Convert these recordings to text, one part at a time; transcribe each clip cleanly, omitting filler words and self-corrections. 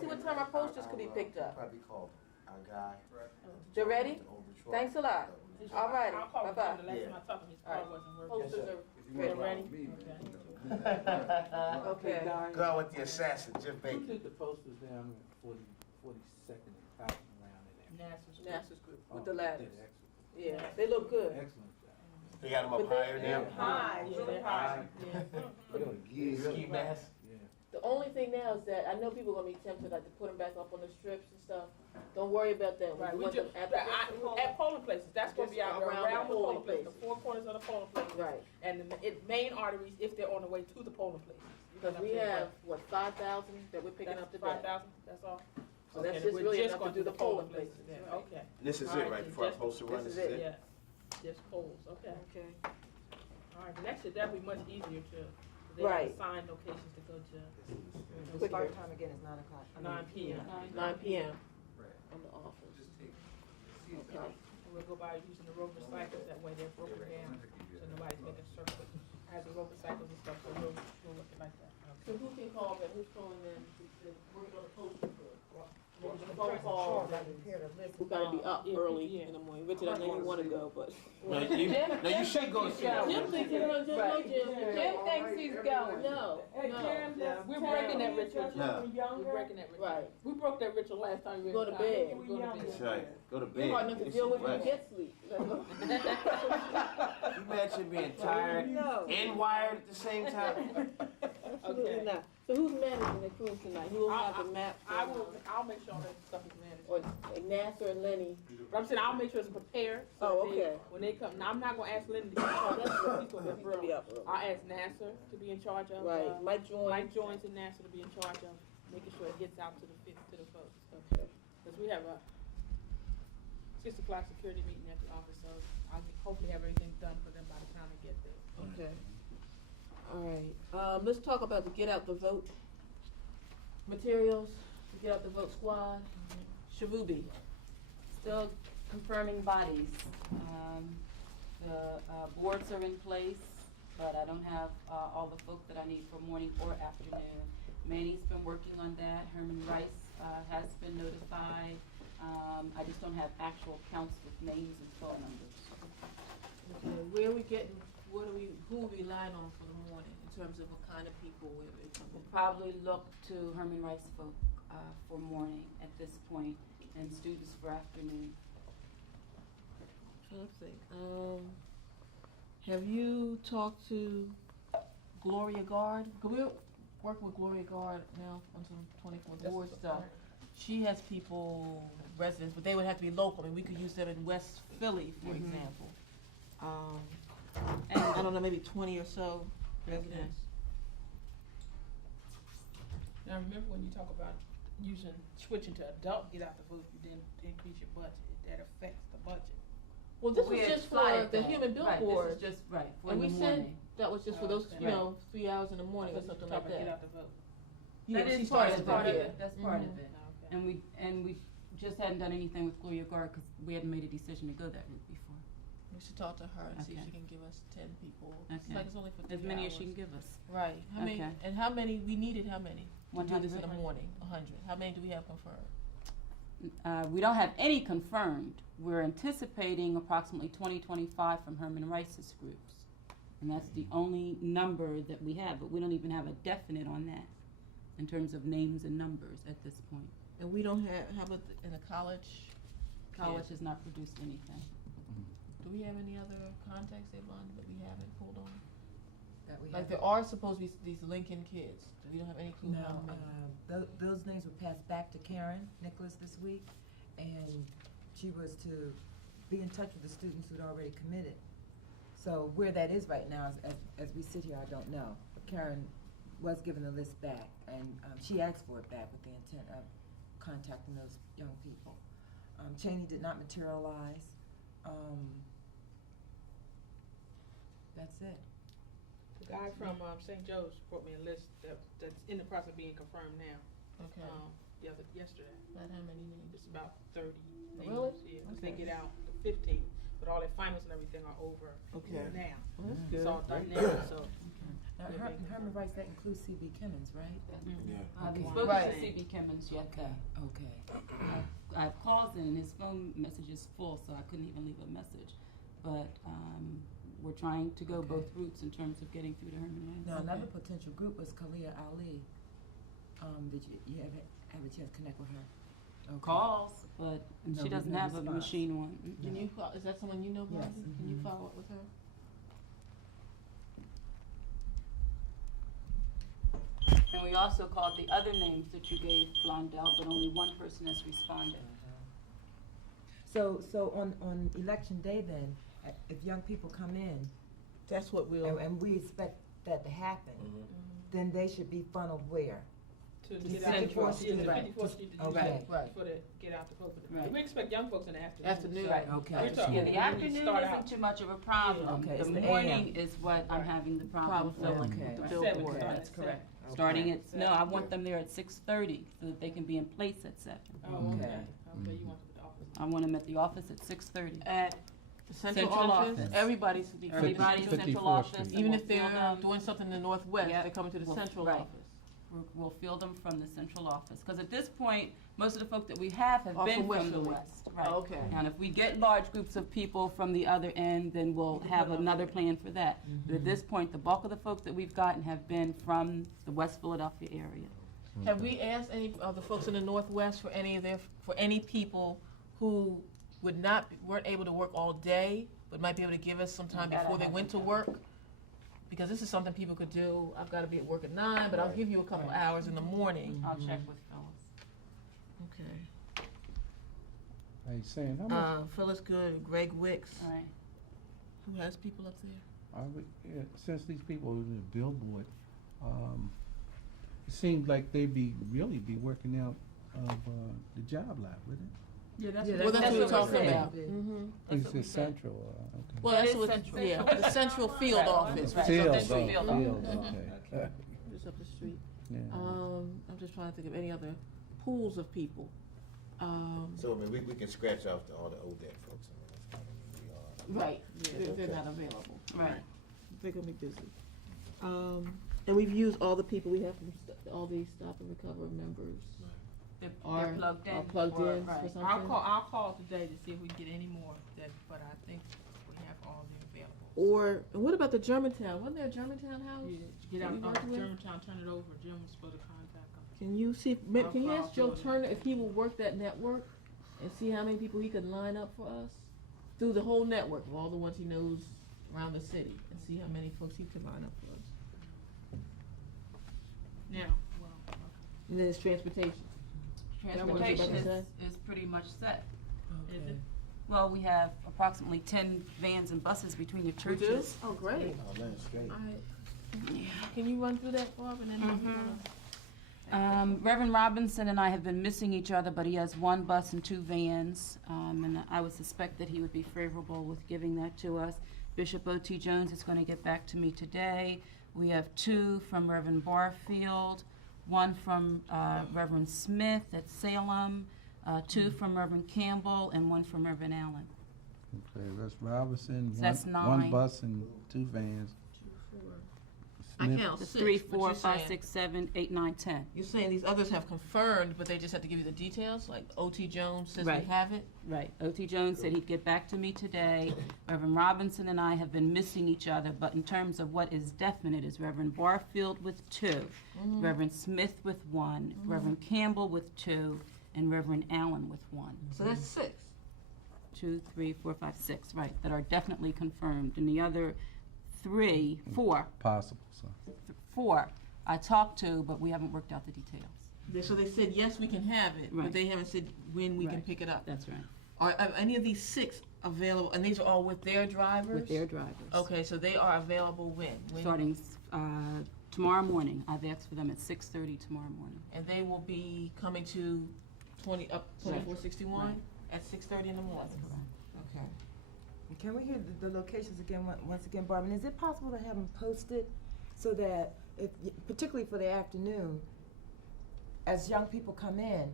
see what time our posters could be picked up. Probably call our guy. You ready? Thanks a lot. All righty. I'll call him Bye-bye. the last time I talked to him, his All right. car wasn't working. Posters are ready. Okay. Go out with the assassin, Jim Who Bacon. did the posters down at 42nd and Fountain around in there? NASA's Group Oh, with the they ladders. did excellent. Yeah, they look good. Excellent job. They got them up But they- higher now. High, yeah, they're high. Ski mask. Yeah. The only thing now is that I know people are gonna be tempted like to put them back up on the strips and stuff. Don't worry about that. Right, We we want just, them at at polling places, that's gonna be out there, around the polling places, the places. 4 corners of the polling places. Right. And the main arteries, if they're on the way to the polling places. You know Because what we I'm saying? have, what, 5,000 that we're picking up today? 5,000, that's all? So that's Okay, just we're really enough gonna to do the polling places. then. Right. Okay. This is All it, right, right, then, before I just- post the run, this this is is it? Yeah, just polls, okay. Okay. All right, that should definitely be much easier to, they Right. have assigned locations to go to. The start time again is 9 o'clock. 9 p.m. 9 p.m. Right. on the office. Just take. Okay. And we'll go by using the rover cycles, that way they're broken down, so nobody's making circles. Has the rover cycles and stuff, so we'll look it like that. So who can call them? Who's calling them? We're gonna post it for. The Phone person call. sure that prepared a list. We gotta be up Yeah, early yeah. in the morning. Richard, I know you wanna go, but. No, you should go see that. Jim thinks he's going, Jim, no, Jim. Jim thinks he's going. No, no. We're breaking that ritual. No. We're breaking that ritual. Right. We broke that ritual last time we Go were to in bed. town. We go to bed. That's right. Go to bed. You're hard enough to Get deal some with when you rest. get sleep. You imagine being tired No. and wired at the same time? Absolutely Okay. not. So who's managing the cruise tonight? Who will have the map? I'll make sure that stuff is managed. Or Nasser and Lenny? But I'm saying I'll make sure it's prepared. So Oh, that they- okay. when they come, now I'm not gonna ask Linda to be in charge. That's what he's gonna He's gonna be up early. I'll ask Nasser to be in charge of. Right, Mike joins. Mike joins and Nasser to be in charge of making sure it gets out to the folks. Okay. Because we have a 6 o'clock security meeting at the office, so I'll hopefully have everything done for them by the time they get there. Okay. All right. Let's talk about the Get Out the Vote materials, the Get Out the Vote squad. Shavubi. Still confirming bodies. The boards are in place, but I don't have all the folk that I need for morning or afternoon. Manny's been working on that. Herman Rice has been notified. I just don't have actual counts with names and phone numbers. Okay. Where are we getting? Who are we relying on for the morning in terms of what kind of people we're We'll probably look to Herman Rice folk for morning at this point, and students for afternoon. trying to think. Have you talked to Gloria Guard? Because we're working with Gloria Guard now on some 24 board stuff. She has people, residents, but they would have to be local. I mean, we could use them in West Philly, for example. And I don't know, maybe 20 or so residents. Now remember when you talk about switching to adult Get Out the Vote, you then increase your budget. That affects the budget. Well, this We was had just for flagged the that. human Right, billboard. this is just, right, for And the we morning. said that was just for those, Okay. you know, 3 hours in the morning or something like Get that. Out the Vote. Yeah, That is she's part part of of it, it. yeah. That's part of it. Okay. And we just hadn't done anything with Gloria Guard because we hadn't made a decision to go that route before. We should talk to her and see if Okay. she can give us 10 people. It's Okay. like it's only for 3 As many hours. as she can give us. Right. How many? Okay. And how many? We needed how many? To do this in the 100. morning. 100. How many do we have confirmed? We don't have any confirmed. We're anticipating approximately 20-25 from Herman Rice's groups. And that's the only number that we have, but we don't even have a definite on that in terms of names and numbers at this point. And we don't have. How about in the college? College has not produced anything. Do we have any other contacts, Yvonne, that we haven't pulled on? That we Like have. there are supposed to be these Lincoln kids. We don't have any clue how No, many. those names were passed back to Karen Nicholas this week, and she was to be in touch with the students who'd already committed. So where that is right now, as we sit here, I don't know. But Karen was given the list back, and she asked for it back with the intent of contacting those young people. Cheney did not materialize. That's it. The guy from St. Joe's brought me a list that's in the process of being confirmed now. Okay. Yesterday. About how many names? It's about 30 names. Really? Yeah, 'cause they Okay. get out the 15, but all their finals and everything are over Okay. now. Well, that's It's good. all done now. So Now, Herman Rice, that includes C.B. Kimmons, right? Yeah. I haven't Okay. spoken Right. to C.B. Kimmons yet. Okay, okay. I've called in, his phone message is full, so I couldn't even leave a message. But we're trying to go Okay. both routes in terms of getting through to Herman Rice. Now, another potential group was Kalia Ali. Did you ever have a chance to connect with her? Okay. Calls, but No, she doesn't no have a response. machine one. Can you, is that someone you know, Yes, Bobby? Can you mhm. follow up with her? And we also called the other names that you gave, Blondell, but only one person has responded. So on election day then, if young people come in, That's what we'll. and we expect that to happen, Mhm. then they should be funneled where? To The get out, Central yeah, Street. the Right. 54th Street to do Okay. that, Right. for the, get out the vote. Right. We expect young folks in the afternoon. Afternoon. so Right. Okay. we're talking Yeah, when the we afternoon start isn't out. too much of a problem. Okay, it's The the morning AM. is what I'm Right. having the problem Problem filling. Okay. The At billboard. 7, starting That's at correct. 7. Starting at, Okay. no, I want them there at 6:30 so that they can be in place at 7. Oh, Okay. okay, okay, you want to the office. I want them at the office at 6:30. At the central Central office, office. everybody should be. Everybody's central. central 54th office. Street. Even We'll if fill they're them. doing something in the northwest, Yep. they're coming to the Well, central right. office. We'll fill them from the central office. Because at this point, most of the folk that we have Are been from from the Westerly. west. Right. Okay. And if we get large groups of people from the other end, then we'll have another plan for that. But at this point, the bulk of the folks that we've gotten have been from the West Philadelphia area. Have we asked any of the folks in the northwest for any people who weren't able to work all day, but might be able to give us some time That I before they haven't went to done. work? Because this is something people could do. I've got to be at work at 9, but I'll give you a couple hours in the morning. I'll check with Phyllis. Okay. Hey, Sam, how much Phyllis Good, Greg Wicks, All right. who has people up there? are we, since these people are in the billboard, it seems like they'd really be working out of the job lot, wouldn't it? Yeah, that's Well, that's what we're what we talking said. about. That's It's what we the said. central, okay. Well, That that's is what, central. yeah, the central field Right. office. Right. Field, Central oh, field. field, Mhm. okay. Just up the street. Yeah. I'm just trying to think of any other pools of people. So, I mean, we can scratch off all the ODEC folks. I mean, that's kind of, Right, they're not available. Right. They're gonna be busy. And we've used all the people we have from all these Stop and Recover members. They're Are plugged in. are plugged for- in for right. something. I'll call today to see if we can get any more, but I think we have all of them available. Or, and what about the Germantown? Wasn't there a Germantown house? Yeah, get that out we worked with? Germantown, turn it over, Jim was supposed to contact them. Can you see, I'll can you call ask Joe Jordan. Turner if he will work that network and see how many people he could line up for us? Through the whole network of all the ones he knows around the city and see how many folks he could line up for us. Yeah, well, okay. And then it's transportation. Transportation What you is pretty much set. Is Okay. it? Well, we have approximately 10 vans and buses between the We do? churches. Oh, great. oh, man, straight. Alright. Can you run through that, Barb, and then we'll Reverend Robinson and I have been missing each other, but he has one bus and 2 vans, and I would suspect that he would be favorable with giving that to us. Bishop O.T. Jones is going to get back to me today. We have 2 from Reverend Barfield, 1 from Reverend Smith at Salem, 2 from Reverend Campbell, and 1 from Reverend Allen. Okay, that's Robinson, So that's one 9. bus and 2 vans. I Smith- count That's 6. 3, but 4, you're 5, saying- 6, 7, 8, 9, 10. You're saying these others have confirmed, but they just have to give you the details? Like O.T. Jones says Right. we have it? Right. O.T. Jones said he'd get back to me today. Reverend Robinson and I have been missing each other, but in terms of what is definite is Reverend Barfield with 2, Reverend Smith with 1, Reverend Campbell with 2, and Reverend Allen with 1. So that's 6. 2, 3, 4, 5, 6, right, that are definitely confirmed. And the other 3, 4, Possible, so. 4 I talked to, but we haven't worked out the details. So they said, yes, we can have it, but Right. they haven't said when we can Right. pick it up. That's right. Are any of these 6 available, and these are all with their drivers? With their drivers. Okay, so they are available when? Starting tomorrow morning. I've asked for them at 6:30 tomorrow morning. And they will be coming to 2461 at 6:30 in the morning? Okay. And can we hear the locations again, once again, Barb? And is it possible to have them posted so that, if, particularly for the afternoon, as young people come in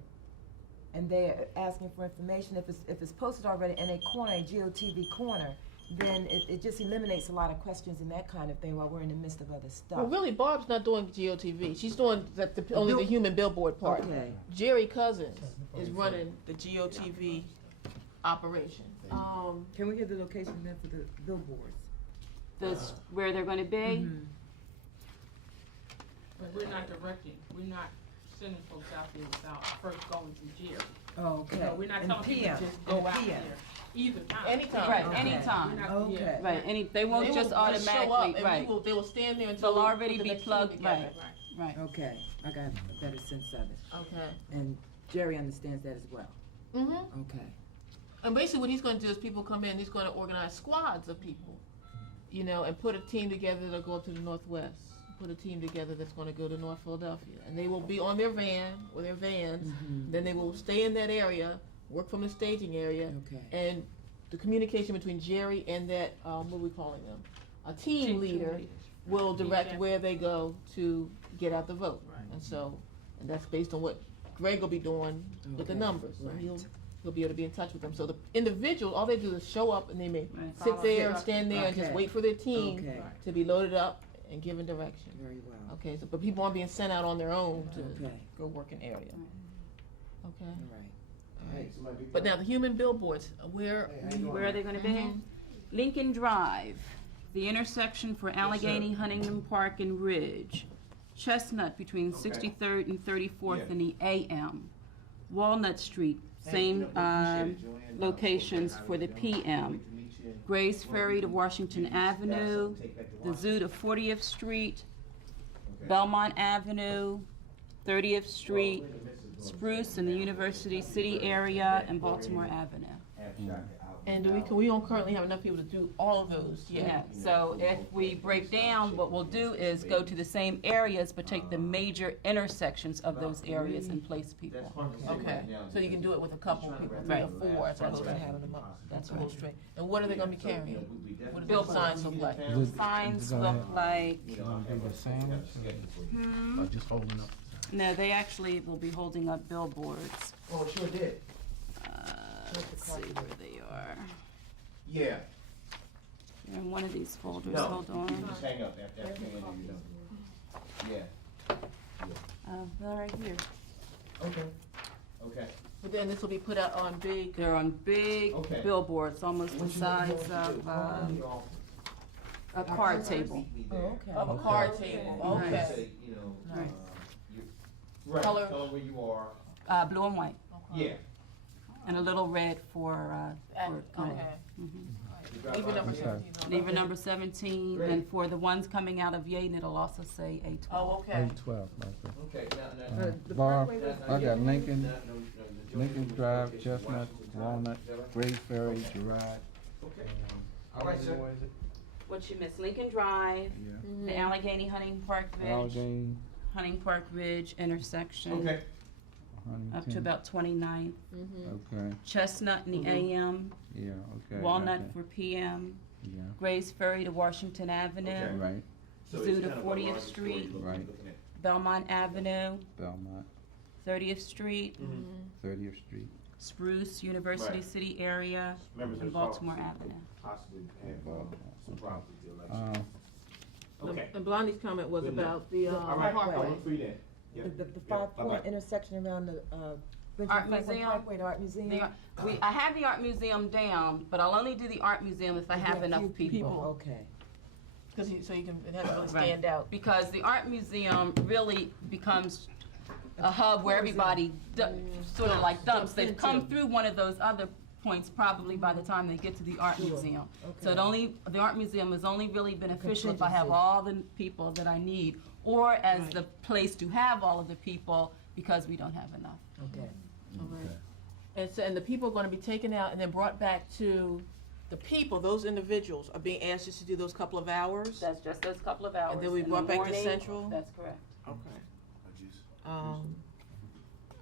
and they're asking for information, if it's posted already in a corner, a GOTV corner, then it just eliminates a lot of questions and that kind of thing while we're in the midst of other stuff. Well, really, Barb's not doing GOTV. She's doing only the human billboard part. Okay. Jerry Cousins is running the GOTV operation. Can we get the location then for the billboards? This, where they're gonna be? Mhm. But we're not directing, we're not sending folks out there without first going through Jerry. Oh, okay. So we're not In telling people PM. to just In go out PM. there either time. Anytime. Right, Okay. anytime. We're not- Okay. yeah. Right, they won't They just will show up automatically, and right, they will stand there until they'll we already put the be next team plugged, together. right, right. Okay, I got a better sense of it. Okay. And Jerry understands that as well. Mm-hmm. Okay. And basically what he's gonna do is people come in, he's gonna organize squads of people, you know, and put a team together that'll go up to the Northwest. Put a team together that's gonna go to North Philadelphia. And they will be on their van, or their vans, Mhm. then they will stay in that area, work from the staging area, Okay. and the communication between Jerry and that, what are we calling them? A team leader will direct Exactly. where they go to get out the vote. Right. And that's based on what Greg will be doing with the Okay. numbers. So Right. he'll be able to be in touch with them. So the individual, all they do is show up and they may Right. sit there and stand there and just Okay. wait for their team Okay. Right. to be loaded up and given direction. Very well. Okay, so, but people aren't being sent out on their own to Okay. go work an area. Okay, All right. all right. But now the human billboards, where Where are they gonna be? Mhm. Lincoln Drive, the intersection for Allegheny, Huntington Park, and Ridge. Chestnut between 63rd and 34th in the AM. Walnut Street, same locations for the PM. Grays Ferry to Washington Avenue, the Zoo to 40th Street, Belmont Avenue, 30th Street, Spruce in the University City area, and Baltimore Avenue. and we don't currently have enough people to do all of those yet. Yeah, so if we break down, what we'll do is go to the same areas, but take the major intersections of those areas and place people. Okay, so you can do it with a couple people, 3 or 4, as opposed to having them up. That's a whole straight. And what are they gonna be carrying? What do the signs look like? The signs look like, The same, or just holding up? no, they actually will be holding up billboards. Oh, sure did. Let's see where they are. Yeah. They're in one of these folders, No, hold you on. can just hang up after you Yeah. They're right here. Okay. Okay. But then this will be put out on big, They're on big Okay. billboards, almost the What you size want to of do? Call me off. a card table. Meet me Oh, there. okay. of a card table, Nice. okay. Say, you know, Nice. right, Color. tell them where you are. Blue and white, Yeah. and a little red for Okay. mhm. Even number Okay. 17. Lever number 17, and for the ones coming out of Yadin, it'll also say A12. Oh, okay. 12, right there. Okay, now, The Bar, Parkway was- I got Lincoln, Lincoln Drive, Chestnut, Walnut, Grays Ferry, Girard. Okay. All right, sir. What you missed, Lincoln Drive, Yeah. the Allegheny Hunting Park Ridge, Allegheny, Hunting Park Ridge intersection, Okay. up to Huntington. about 29th. Okay, Chestnut in the AM, yeah, okay. Walnut got for PM, that. Yeah, Grays Ferry to Washington Avenue, right, So Zoo it's to kind of a 40th larger story Street. you're Right. looking at. Belmont Avenue, Belmont, 30th Street, 30th Street. Spruce, University Right. City area, Members of and the Baltimore caucus Avenue. Possibly have some problems with the election. Okay. And Blondie's comment was Good enough. about the, All right, Parkway. I'll look for you then. Yep. The Yep. 5-point Bye-bye. intersection around the, Art Benjamin Franklin Museum. Parkway, the Art Museum. I have the art museum down, but I'll only do the art museum if I If you have have enough few people. Okay. so you can, it has to really Right. stand out. Because the art museum really becomes a hub where everybody sort of like dumps. They've come through one of those other points probably by the time they get to the art Sure. museum. So Okay. the art museum is only really beneficial if I have Contingency. all the people that I need, or as Right. the place to have all of the people because we don't have enough. Okay. All right. And so, and the people are gonna be taken out and then brought back to, the people, those individuals are being asked just to do those couple of hours? That's just those couple of hours. And then we in the brought back to morning. Central? That's correct. Okay. All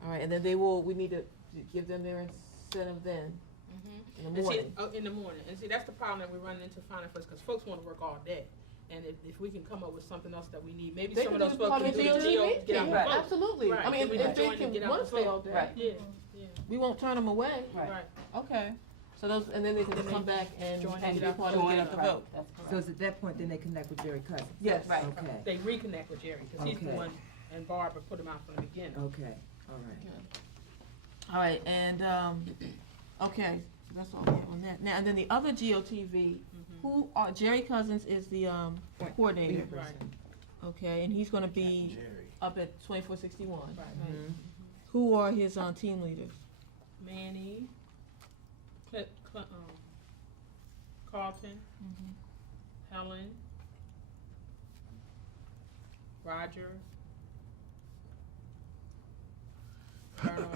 right, and then we need to give them their incentive then, in the And see, morning. in the morning, and see, that's the problem that we're running into finding folks, because folks wanna work all day. And if we can come up with something else that we need, maybe They some can of do those folks part can of do the the GOTV GO, get out thing. the Right. vote. Absolutely. Right, I mean, then we if can they join and can get out wanna the stay vote. all day, Right. Yeah, yeah. we won't turn them away. Right. Right. Okay. So those, and then they can just come back and Join be and a part of Join the it, vote. right, that's So correct. it's at that point, then they connect with Jerry Cousins? Yes. Right. Okay. They reconnect with Jerry, cause he's the Okay. one, and Barbara put him out from the beginning. Okay, all right. All right, and, okay, so that's all we have on that. Now, and then the other GOTV, who are, Jerry Cousins is the, coordinator. Right. Okay, and he's gonna be Jerry. up at 2461. Right. Mhm. Who are his, team leaders? Manny, Carlton, Helen, Roger, Bernard,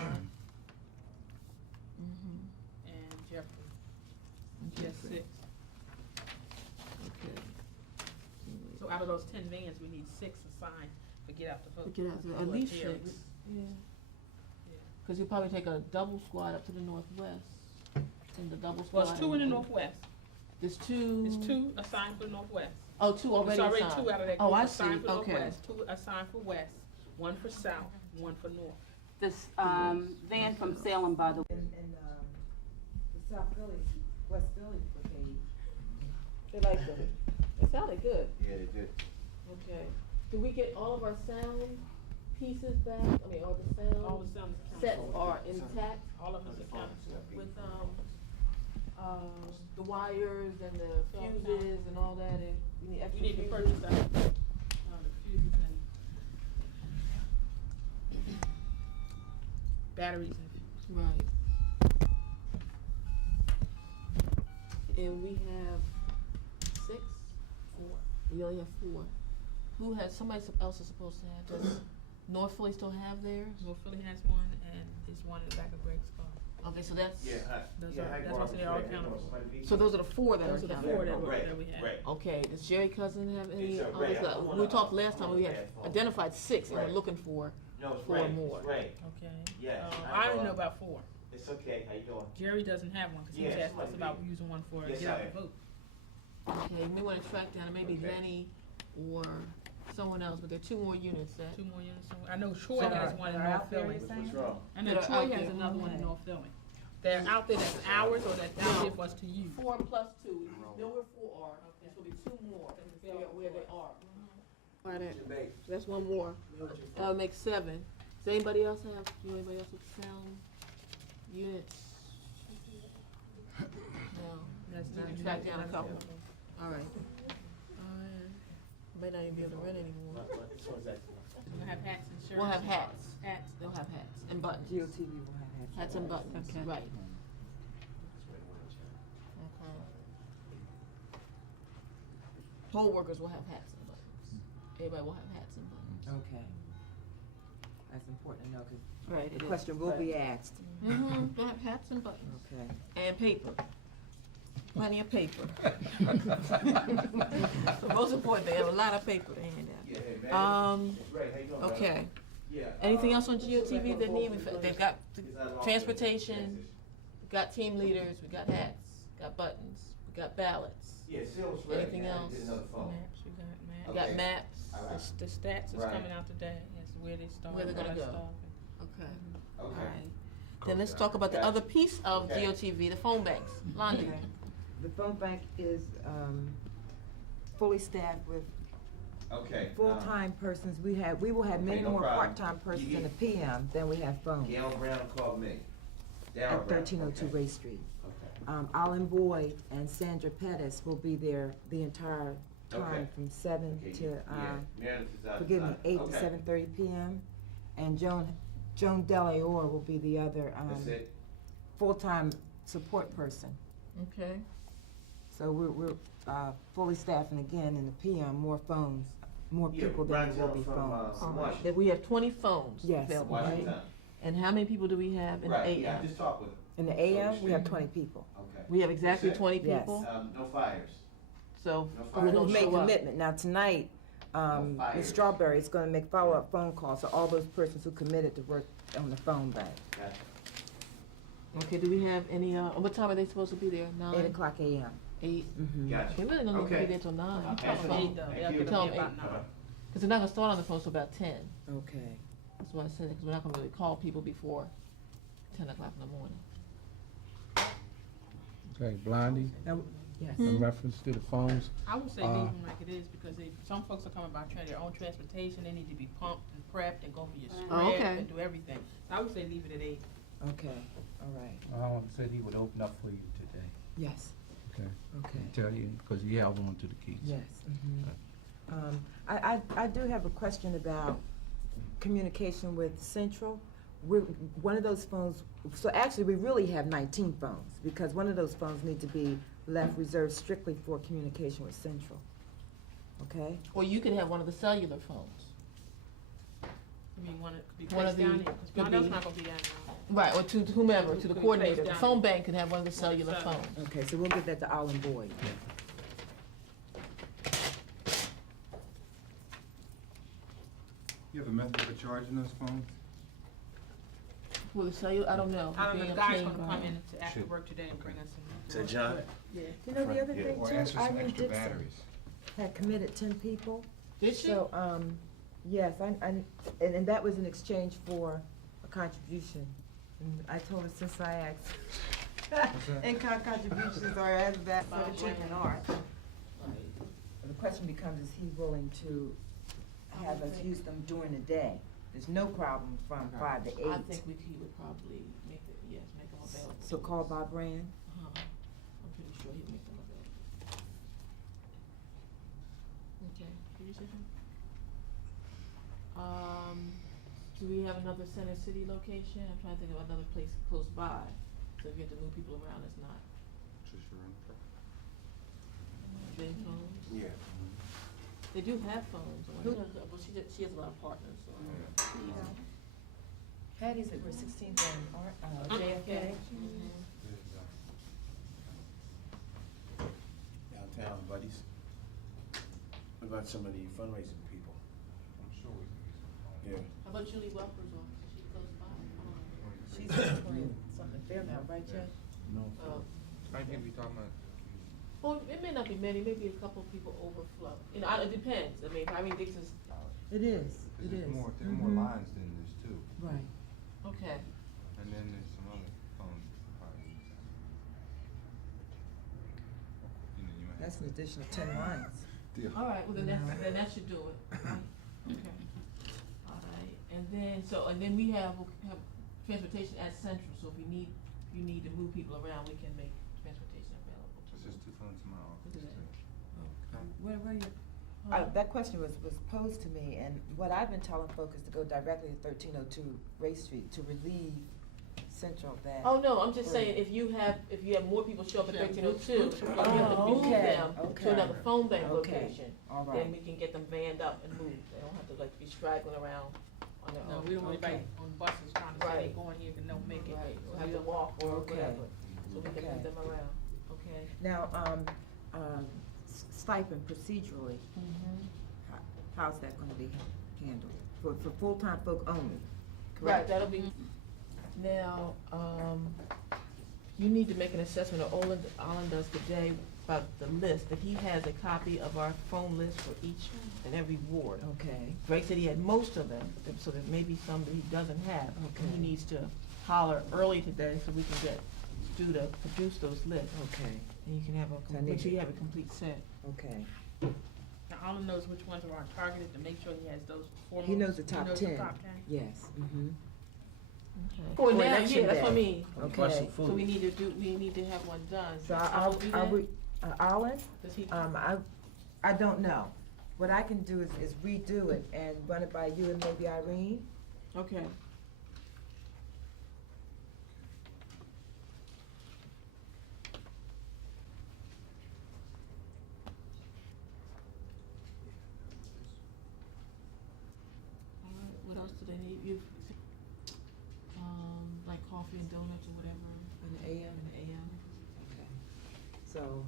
and Jeffrey. Yes, 6. Okay. So out of those 10 vans, we need 6 assigned to get out the vote. Get out there, at Well, least Jerry, 6. Yeah. Yeah. Cause you probably take a double squad up to the northwest. And the double squad. Well, it's 2 in the northwest. There's 2. It's 2 assigned for the northwest. Oh, 2 already It's already assigned. 2 out of that Oh, group I see, assigned for okay. northwest, 2 assigned for west, 1 for south, 1 for north. This, van from Salem, by the way. And, the South Philly, West Philly brigade. They like them. It sounded good. Yeah, they did. Okay. Did we get all of our sound pieces back? I mean, all the All sound the sounds sets accounted are intact all of us accounted for. with, the wires and the fuses and all that, and we need We extra need to fuses? purchase that, the fuses and batteries and. Right. And we have 6? 4. We only have 4. Who has, somebody else is supposed to have, does North Philly still have theirs? North Philly has 1, and there's 1 in the back of Greg's car. Okay, so that's, Those are, that's what they're all accountable for. so those are the 4 that are Those are the counted. 4 that we have. Okay, does Jerry Cousin have any, It's, Ray, others? I wanna- We talked last time, we had Okay. identified 6 and we're Right. looking for, No, it's 4 Ray. more. It's Ray. Okay. Yes, I I only know. know about 4. It's okay. How you doing? Jerry doesn't have one, cause he's Yes, asked us somebody about did. using 1 for Yes, get out I the am. vote. okay, we wanna track down maybe Okay. Lenny or someone else, but there are 2 more units that, 2 more units. I know Troy So has are- one in are North out there, Philly. you're saying? wrong? I know that are Troy out has there. another one in Okay. North Philly. They're out there that's ours or that's out there for us to use? 4 plus 2, we know where 4 are, there's gonna be 2 more, to figure out where they are. Alright, so that's 1 more, that would make 7. Does anybody else have, anybody else with sound units? No, That's we can track down a couple. Alright. May not even be able to rent anymore. We'll have hats and shirts. We'll have hats, Hats. they'll have hats and buttons, GOTV will have hats. hats and buttons, Okay. right. Okay. Poll workers will have hats and buttons, everybody will have hats and buttons. Okay. That's important to know, cause Right, the question will be asked. Mm-hmm, they'll have hats and buttons, Okay. and paper, plenty of paper. The most important, they have a lot of paper to hand out. Yeah, hey, man. Um, Ray, how you doing, brother? okay, Yeah. anything else on GOTV they need? They've got the transportation, we got team leaders, we got hats, got buttons, we got ballots, Yeah, Silver's ready. Anything I else? did another phone. Maps, we got maps. we got Okay. maps. All right. The stats is Right. coming out today, yes, where they start, Where they're gonna all that go. stuff. Okay, Okay. alright. Then let's talk about the other piece of Okay. GOTV, the phone banks. Lonnie? Okay. The phone bank is, fully staffed with Okay. full-time persons. We will have many Okay, no more problem. part-time persons You in the get- PM than we have phones Gail Brown called me. Darryl at Brown. 1302 Okay. Ray Street. Okay. Alan Boyd and Sandra Pettis will be there the entire time Okay. from 7 Okay, to, yeah, Meredith is out. forgive me, 8 to Okay. 7:30 PM. And Joan Delayor will be the other, That's it? full-time support person. Okay. So we're fully staffing again in the PM, more phones, more Yeah, people than there will be from, phones. from Alright, Washington. that we have 20 phones Yes. available, right? Washington. And how many people do we have in the Right, yeah, I AM? just talked with him. In the AM, we have 20 people. Okay. We have exactly That's it. 20 Yes. people, No fires. so No who fires. don't Who've made show up. commitment. Now tonight, No fires. Ms. Strawberry is gonna make follow-up phone calls to all those persons who committed to work on the phone bank. Gotcha. Okay, do we have any, what time are they supposed to be there? 9? 8 o'clock AM. 8? Mhm. Gotcha. They really don't need to be Okay. there till 9. I'll pass it Eight on. though, Thank they'll you. get Tell there them about eight. 9. Because they're not gonna start on the phone till about 10. Okay. That's why I said it, because we're not gonna really call people before 10 o'clock in the morning. Okay, Blondie, Now, yes. in reference to the phones, I would say leave them like it is, because some folks are coming by their own transportation, they need to be pumped and prepped and go for your Oh, spread okay. and do everything. So I would say leave it at 8. Okay, all right, Alan said he would open up for you today. yes, Okay. okay. Tell you, because he held on to the keys. Yes. I do have a question about communication with Central. One of those phones, so actually we really have 19 phones, because one of those phones need to be left reserved strictly for communication with Central. Okay? Or you could have one of the cellular phones. You mean one could be One of placed down the- there? 'Cause could Darnell's be- not gonna be down there. Right, or to whomever, to the Could be coordinator. placed The down phone there. bank could have one of the cellular cellular. phones. Okay, so we'll give that to Allen Boyd. You have a method for charging those phones? Will the cellular, I don't know. I don't know, Being the guy's obtained gonna by- come in to after Shoot. work today and bring us some. To John? Yeah. You know, the other Yeah. thing Or too, answer some Irene extra Dixon batteries? had committed 10 people. Did she? So, yes, and that was in exchange for a contribution. And I told her since I asked. And contributions are as bad for the children are. The question becomes, is he willing to have us use them during the day? There's no problem from 5 to 8. I think he would probably make them available. So call Bob Rand. I'm pretty sure he'd make them available. Okay, did you say something? Do we have another Center City location? I'm trying to think of another place close by, so if you have to move people around, it's not big phones. Yeah. They do have phones, but she has a lot of partners, so. Patty's at 16th and JFK. Downtown buddies. What about some of the fundraising people? I'm sure we can use some. Yeah. How about Julie Welper's office? Is she close by? She's in something Fairmount, right, Jeff? No. How many people you talking about? Well, it may not be many, maybe a couple of people overflow. You know, it depends. I mean, Irene Dixon's, It is, it There's is. more, there are Mhm. more lines than there's two. Right. okay. And then there's some other phones you could probably use. You know, you might That's have an additional 10 lines. All right, well, then that should do it. Okay. All right, and then we have transportation at Central, so if you need to move people around, we can make transportation available. There's just 2 phones in my office Look at too. Where are you? That question was posed to me, and what I've been telling folks is to go directly to 1302 Ray Street to relieve Central of that. Oh, no, I'm just saying, if you have more people show up at 1302, and you have to Oh, move okay, them okay. to another phone bank Okay, location, all then right. we can get them vanned up and moved. They don't have to like be straggling around on their No, own. we don't want anybody on buses trying to say Right. they going here and don't make it. Right, So or have we to don't- walk or Okay. whatever, so we can Okay. move them around, okay? Now, stipend procedurally, how's that gonna be handled? For full-time folk only, Right, correct? that'll be, now, you need to make an assessment, or Olin does today, about the list, that he has a copy of our phone list for each and every ward. Okay, Greg said he had most of them, so there may be some that he doesn't have. Okay. He needs to holler early today so we can get Stu to produce those lists, okay, and you can have So I need make sure to- you have a complete set. okay. Now, Alan knows which ones are targeted to make sure he has those foremost. He knows the top 10. top 10. Yes, mm-hmm, For For now, election yeah, that's what I day. mean. okay. So we need to have one done. So Alan, be there? Alan, Does he? I don't know. What I can do is redo it and run it by you and maybe Irene. Okay. All right, what else do they need? Like coffee and donuts or whatever In the AM. in the AM. Okay. So,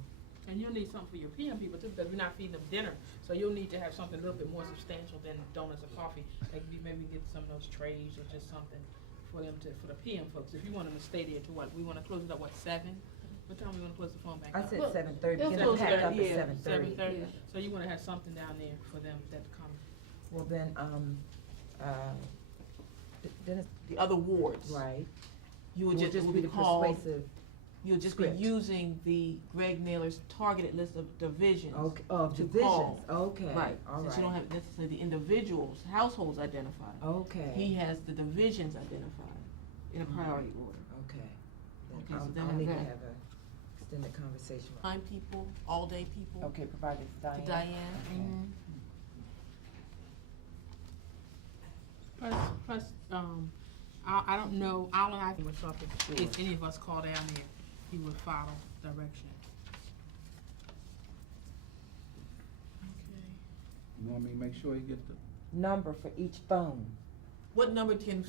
And you'll need something for your PM people too, because we're not feeding them dinner. So you'll need to have something a little bit more substantial than donuts or coffee. Like maybe get some of those trays or just something for the PM folks. If you want them to stay there to what, we wanna close it up, 7? What time we wanna close the phone back I up? said Well, 7:30, they'll get them close packed their- up at yeah, 7:30. 7:30. Yeah. So you wanna have something down there for them that come. Well, then, Dennis, The other wards. right, You will would just, just would be be the called. persuasive You'll just Script. be using the Greg Naylor's targeted list of divisions. Okay, of to divisions, call. okay, Right, all since you don't right, have necessarily the individuals, households identified. okay. He has the divisions identified in a priority order. Okay. Okay, Then so I'll, then I'll have need to that. have a extended conversation with. Time people, all day people. Okay, provided to Diane. To Diane. Okay. Plus, I don't know, all I think was something, if any of us call down there, he would follow direction. Okay. You want me to make sure you get the, Number for each phone. What number can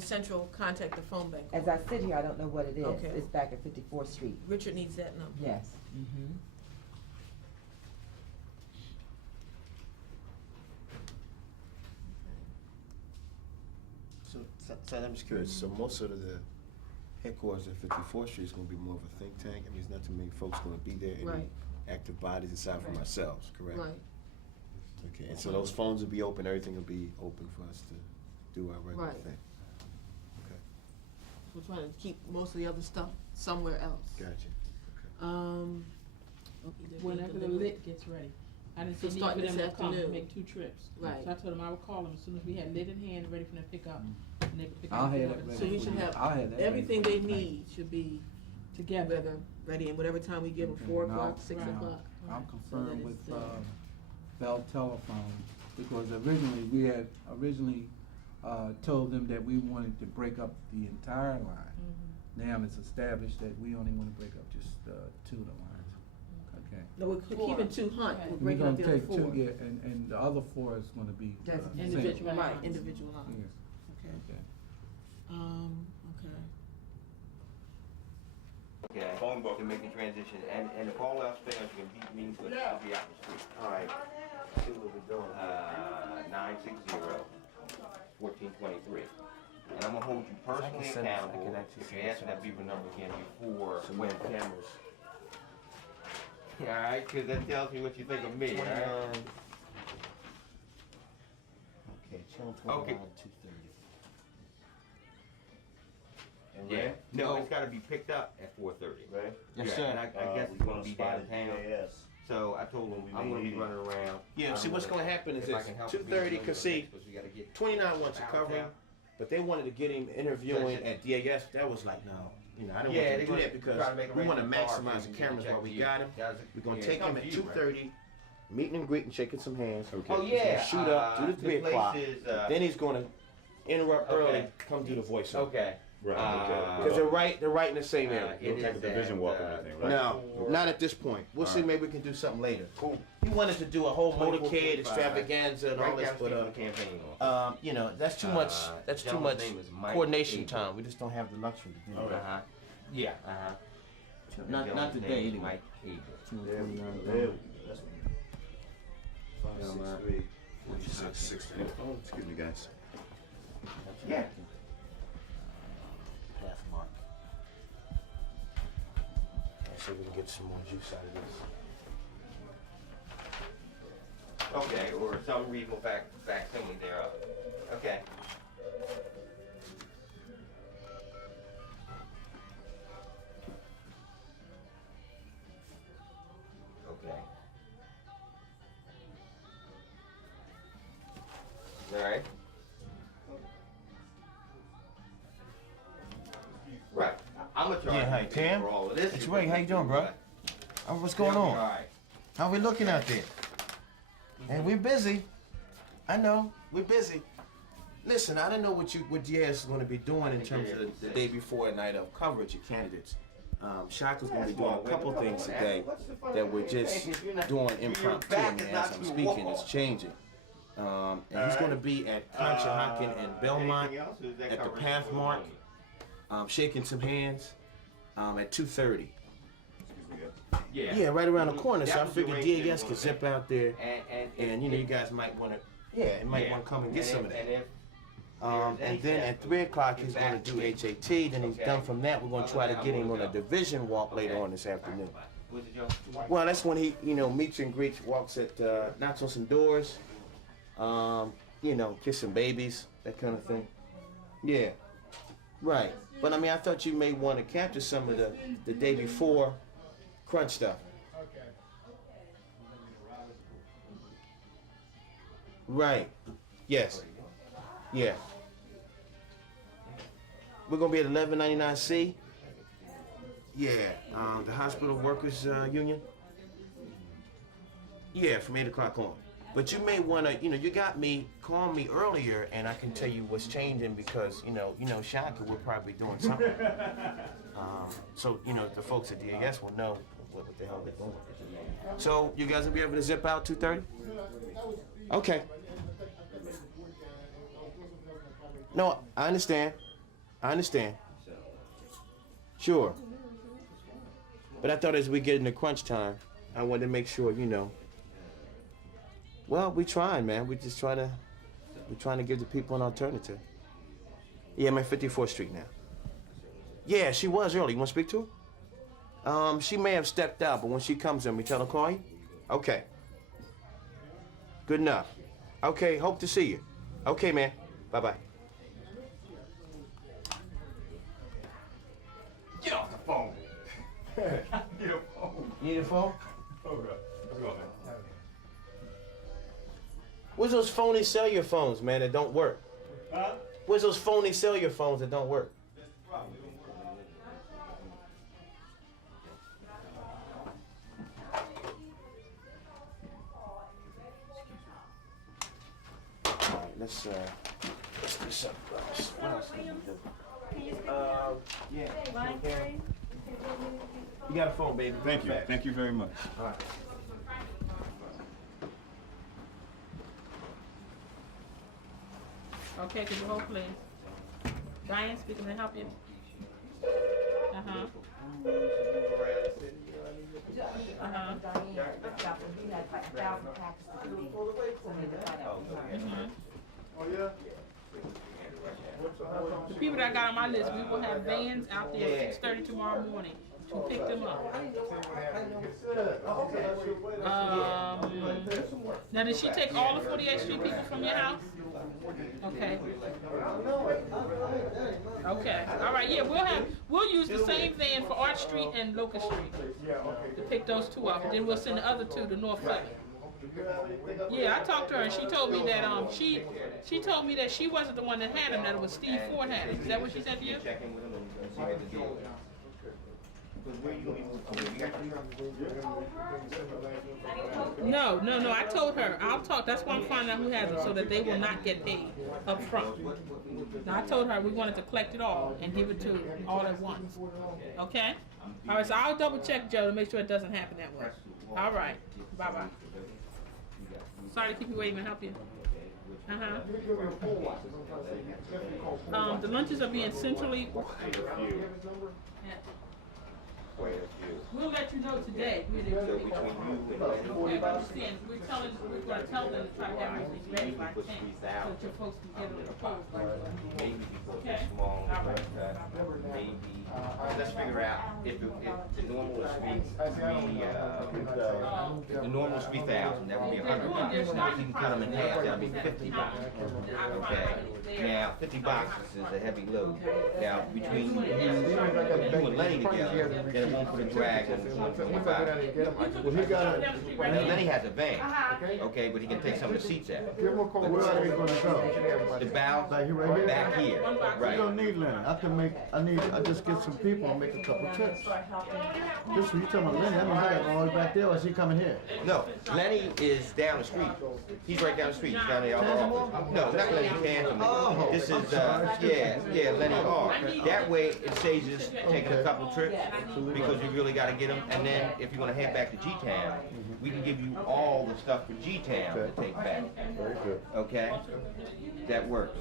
Central contact the phone bank on? As I sit here, I don't know what it is. Okay. It's back at 54th Street. Richard needs that number. Yes. Mm-hmm. So I'm just curious, so most of the headquarters at 54th Street is gonna be more of a think tank? I mean, there's not too many folks gonna be there, any Right. active bodies aside from ourselves, correct? Right. Okay, and so those phones will be open, everything will be open for us to do our regular Right. thing? Okay, We're trying to keep most of the other stuff somewhere else. gotcha. Whenever the lit gets ready. I didn't see So need starting for them this to come and afternoon. make 2 trips. Right. So I told them I would call them as soon as we had lit in hand, ready for them to pick up. And they could pick I'll up have and that pick up. ready. So we should have I'll have that ready everything for they you tonight. need should be Together. ready, and whatever time we give them, Okay, 4 and o'clock, I'll- 6 Right. o'clock. I'll So confirm that with, it's, Bell Telephone, because originally, we had told them that we wanted to break up the entire line. Mm-hmm. Now it's established that we only wanna break up just, 2 of the lines. Okay. No, we're keeping 2 hunt, Okay. we're We're breaking up gonna the other take 4. 2, yeah, and the other 4 is gonna be. That's individual. single. Right, lines. individual lines. Yeah, Okay. okay. Okay. Okay, phone book to make the transition, and if all else fails, you can beat me, but I'll be out in the street. All right, see what we're doing. 960-1423. And I'm gonna hold you personally send this- I accountable can actually if send you answer this that out. beaver number again before Some when. more cameras. Alright, cause that tells me what you think of me, alright? 29. Okay, channel 29, Okay. 230. And Yeah, Ray? no, it's gotta be picked up at 4:30. Right? Yeah, and I guess it's gonna be downtown. So I told him We I'm may gonna be need it. running around. Yeah, see what's gonna happen is If I this, can help 2:30, beat cause see, because we gotta get 29 wants to cover him, downtown. but they wanted to get him interviewing Gotcha. at DAS. That was like, no, I don't Yeah, want they to do gonna that because try to make we want to arrangements for maximize the you cameras check while we you. got him. Guys, We're gonna yeah, take come him to at you, 2:30, meeting and greeting, shaking some hands. Oh He's yeah, gonna shoot up, do the 3 place o'clock. is, Then he's gonna interrupt Okay. early, come do the voiceover. okay. Because they're right in the same area. It is at, No, not at this point. We'll see, maybe we can do something later. Cool. He wanted to do a whole motorcade 24:45. extravaganza and all Right this, down the but street from the campaign office. that's too much. That's too gentleman's much name is Mike coordination Abel. time. We just don't have the luxury to do that. Uh-huh. Yeah, uh-huh. Not Gentleman's today, name is anyway. Mike Abel. Excuse me, guys. Yeah. Path mark. Let's see if we can get some more juice out of this. Okay, or some reasonable facsimile thereof. Okay. Okay. All right. Right. I'm gonna charge Yeah, hi, you Tim. for all of this. It's Ray. How you doing, bro? What's going All on? right. How we looking out there? Hey, we're busy. I know, we're busy. Listen, I don't know what DS is going to be doing in terms of the day before and night of coverage of candidates. Shaka's going to be doing a couple things today that we're just doing impromptu. I mean, as I'm speaking, it's changing. And he's going to be at Conshohocken and Belmont at the path mark, shaking some hands at 2:30. Yeah, right around the corner. So I figured DAS could zip out there, and you guys might want to, might want to come and get some of that. And then at 3 o'clock he's going to do HAT. Then he's done from that. We're going to try to get him on a division walk later on this afternoon. Well, that's when he, meets and greets, walks at, knocks on some doors, kissing babies, that kind of thing. Yeah. Right. But I mean, I thought you may want to capture some of the day before crunch stuff. Right. Yes. Yeah. We're gonna be at 1199C. Yeah. The Hospital Workers Union. Yeah, from 8 o'clock on. But you may want to, you got me, call me earlier and I can tell you what's changing because, Chaka, we're probably doing something. So, the folks at DAS will know what the hell they're doing. So, you guys will be able to zip out 2:30? Okay. No, I understand. Sure. But I thought as we get into crunch time, I wanted to make sure, Well, we trying, man. We're trying to give the people an alternative. Yeah, I'm at 54th Street now. Yeah, she was early. You want to speak to her? She may have stepped out, but when she comes in, we tell her to call you? Okay. Good enough. Okay, hope to see you. Okay, man. Bye-bye. Get off the phone. Need a phone. You need a phone? Okay. Let's go, man. Where's those phony cellular phones, man, that don't work? Huh? Where's those phony cellular phones that don't work? All right, let's do something else. What else can we do? Yeah. You got a phone, baby. Thank you. Thank you very much. All right. Okay, could you hold, please? Diane, speaking to help you. Uh-huh. The people that I got on my list, we will have vans out there at 6:30 tomorrow morning to pick them up. Now, did she take all the 48th Street people from your house? Okay. Okay. All right. Yeah, we'll use the same van for Arch Street and Locust Street to pick those two up. And then we'll send the other two to North Philly. Yeah, I talked to her and she told me that she told me that she wasn't the one that had them, that it was Steve Ford had them. Is that what she said to you? No. I told her I'll talk. That's why I'm finding out who has them, so that they will not get paid up front. Now I told her we wanted to collect it all and give it to all at once. Okay. All right. So I'll double check Joe to make sure it doesn't happen that way. All right. Bye bye. Sorry to keep you waiting. Can I help you? The lunches are being centrally. We'll let you know today. Okay, but understand, we're going to tell them to try to have everything ready by 10 so that your folks can get it on the post. Maybe Okay. small, maybe. Let's figure out if the normal is the normal is 3,000. That would be $100. If you can cut them in half, that would be $50. Okay. Now, 50 boxes is a heavy load. Now, between you and Lenny together, then it won't put a drag on 125. Lenny has a van, okay, but he can take some of the seats out. Where are they gonna go? The bow Like here, right here? back here, You right? don't need Lenny. I just get some people and make a couple trips. Just when you talking about Lenny, that means I got all the way back there, or is he coming here? No, Lenny is down the street. He's right down the street. He's down the other office. No, not Lenny Tantum. This is, Lenny R. That way it saves us taking a couple trips because we really got to get them. And then if you want to head back to G-Town, we can give you all the stuff for G-Town to take back. Very good. Okay? That works.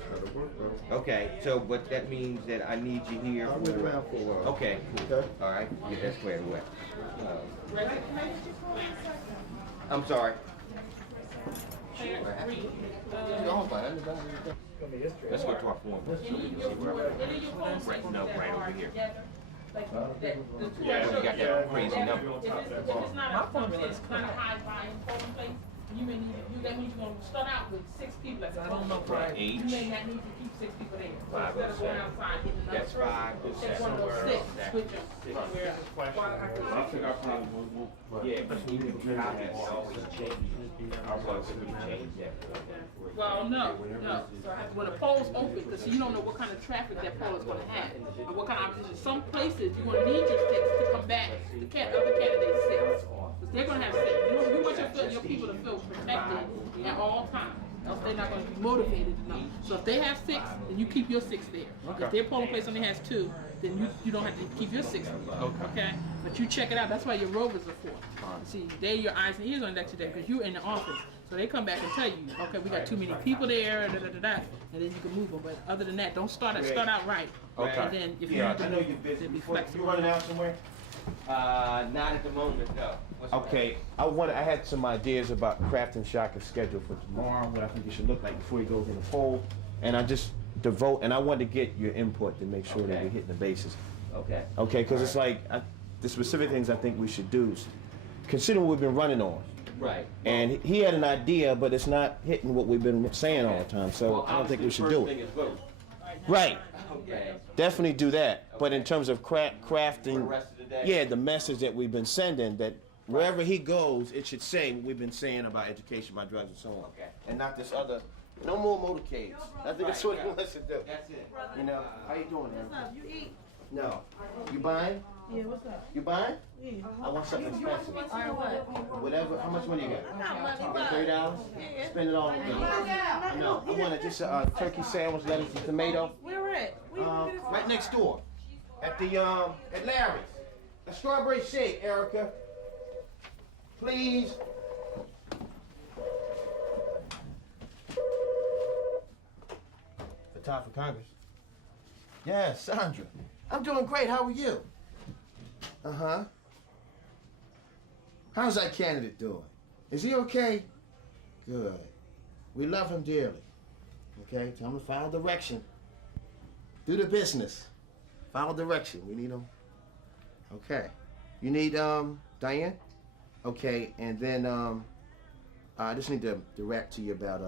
Okay, so but that means that I need you here. I'll wait around for a while. Okay. Okay. All right. Get that squared away. I'm sorry. Let's go to our form. Right, no, right over here. Yeah, we got that crazy number. If it's not a form, it's kind of high volume polling place, You may need, that means you're gonna start out with 6 people at the I don't know, front. right. You may not need to keep 6 people there. So instead of going outside, getting another That's person, 5%. take one of those 6, switch them. Somewhere else. I think I probably will. Yeah, but we have always changed. Our policy would change that. Well, no. So when a poll's open, because you don't know what kind of traffic that poll is gonna have, or what kind of opposition. Some places, you're gonna need your 6 to combat the other candidate's 6. Because they're gonna have 6. You want your people to feel protected at all times. Else they're not gonna be motivated enough. So if they have 6, then you keep your 6 there. If their polling place only has 2, then you don't have to keep your 6 there. Okay? But you check it out. That's why your rovers are for. See, they're your eyes and ears on that today because you're in the office. So they come back and tell you, okay, we got too many people there, and then you can move them. But other than that, don't start out right. Okay. And then if you Yeah, need to I know move, you're busy. then be You flexible. running out somewhere? Not at the moment, no. Okay, I had some ideas about crafting Chaka's schedule for tomorrow, what I think it should look like before he goes in the poll. And I just and I wanted to get your input to make sure that we're hitting the bases. Okay. Okay, because it's like, the specific things I think we should do is, consider what we've been running on. Right. And he had an idea, but it's not hitting what we've been saying all the time, so I don't think we should do it. Right. Okay. Definitely do that. But in terms of crafting, The rest of the day. yeah, the message that we've been sending, that wherever he goes, it should say what we've been saying about education, about drugs, and so on. Okay. And not this other, no more motorcades. I think that's what he wants to do. That's it. You know, how you doing, man? You eat. No. You buying? Yeah, what's up? You buying? Yeah. I want something expensive. Alright, what? Whatever, how much money you got? I got money, but. $30? Spend it all. No, I want just a turkey sandwich, lettuce, and tomato. Where at? Right next door, at the at Larry's. A strawberry shake, Erica. Please. Fattah for Congress. Yes, Sandra. I'm doing great. How are you? Uh-huh. How's that candidate doing? Is he okay? Good. We love him dearly. Okay, tell him to follow direction. Do the business. Follow direction. We need him. Okay. You need Diane? Okay, and then I just need to direct to you about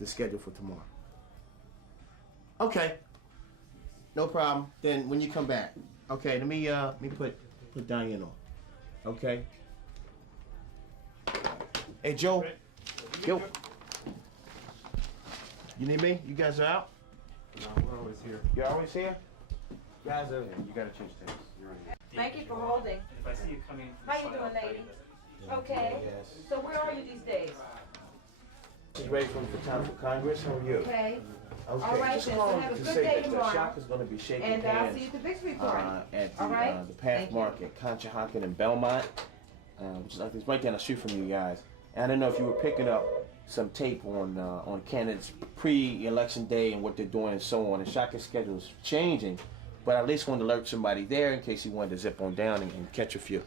the schedule for tomorrow. Okay. No problem. Then when you come back. Okay, let me put Diane on. Okay. Hey Joe. Yo. You need me? You guys are out? No, we're always here. You're always here? Guys are. You gotta change things. You're right here. Thank you for holding. If I see you coming. How you doing, lady? Okay. Yes. So where are you these days? She's ready for time for Congress. How are you? Okay. Okay. All right, Just then. call So have a to good say day that tomorrow. Chaka's going to be shaking And I'll hands see you at the victory party. at All right? the Path Thank you. Market, Conshohocken and Belmont. Which is, I think it's right down the street from you guys. And I don't know if you were picking up some tape on candidates pre-election day and what they're doing and so on. And Chaka's schedule is changing, but I at least wanted to alert somebody there in case he wanted to zip on down and catch a few.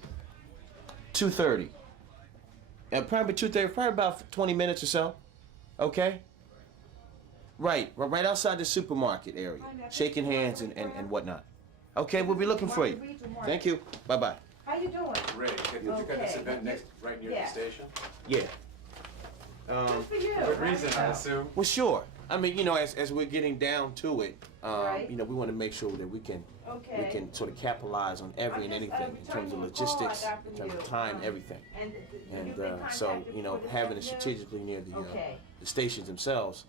2:30. Probably 2:30. Probably about 20 minutes or so. Okay. Right outside the supermarket area, shaking hands and whatnot. Okay, we'll be looking for you. Thank you. Bye-bye. How you doing? Great. Did you got this Okay. event next, right near Yeah. the station? Yeah. Good for you. Good reason, I assume. Well, sure. I mean, you know, as we're getting down to it, Right. you know, we want to make sure that we can Okay. sort of capitalize on every and I'm just, anything in terms of returning a call I logistics, got from in terms of you. time, everything. And And you've been so, contacted you know, for this having it afternoon? strategically near Okay. the stations themselves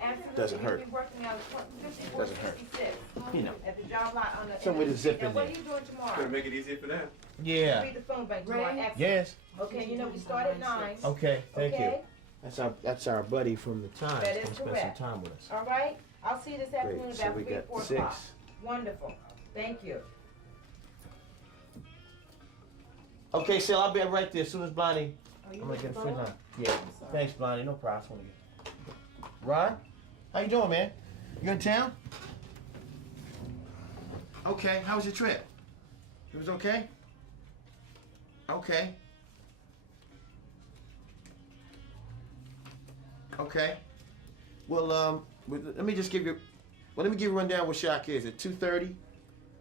Absolutely. doesn't hurt. You'll be working out 54, Doesn't hurt. 66 You know. at the job lot on the. Somewhere to zip Now, in what are there. you doing tomorrow? Gonna make it easier for them. Yeah. Read the phone bank tomorrow. Excellent. Yes. Okay, you know we start at 9. Okay. Thank you. Okay? That's our buddy from the Times. That is Come spend some correct. time with us. All right? I'll see you this afternoon Great. So about we 3 or got 4 6. o'clock. Wonderful. Thank you. Okay, so I'll be right there as soon as Blondie. Oh, you I'm gonna get a the free phone? line. Yeah. Thanks, Blondie. No problem. Ron, how you doing, man? You in town? Okay. How was your trip? It was okay. Okay. Okay. Well, let me just give you. Well, let me give you a rundown what Chaka is. At 2:30,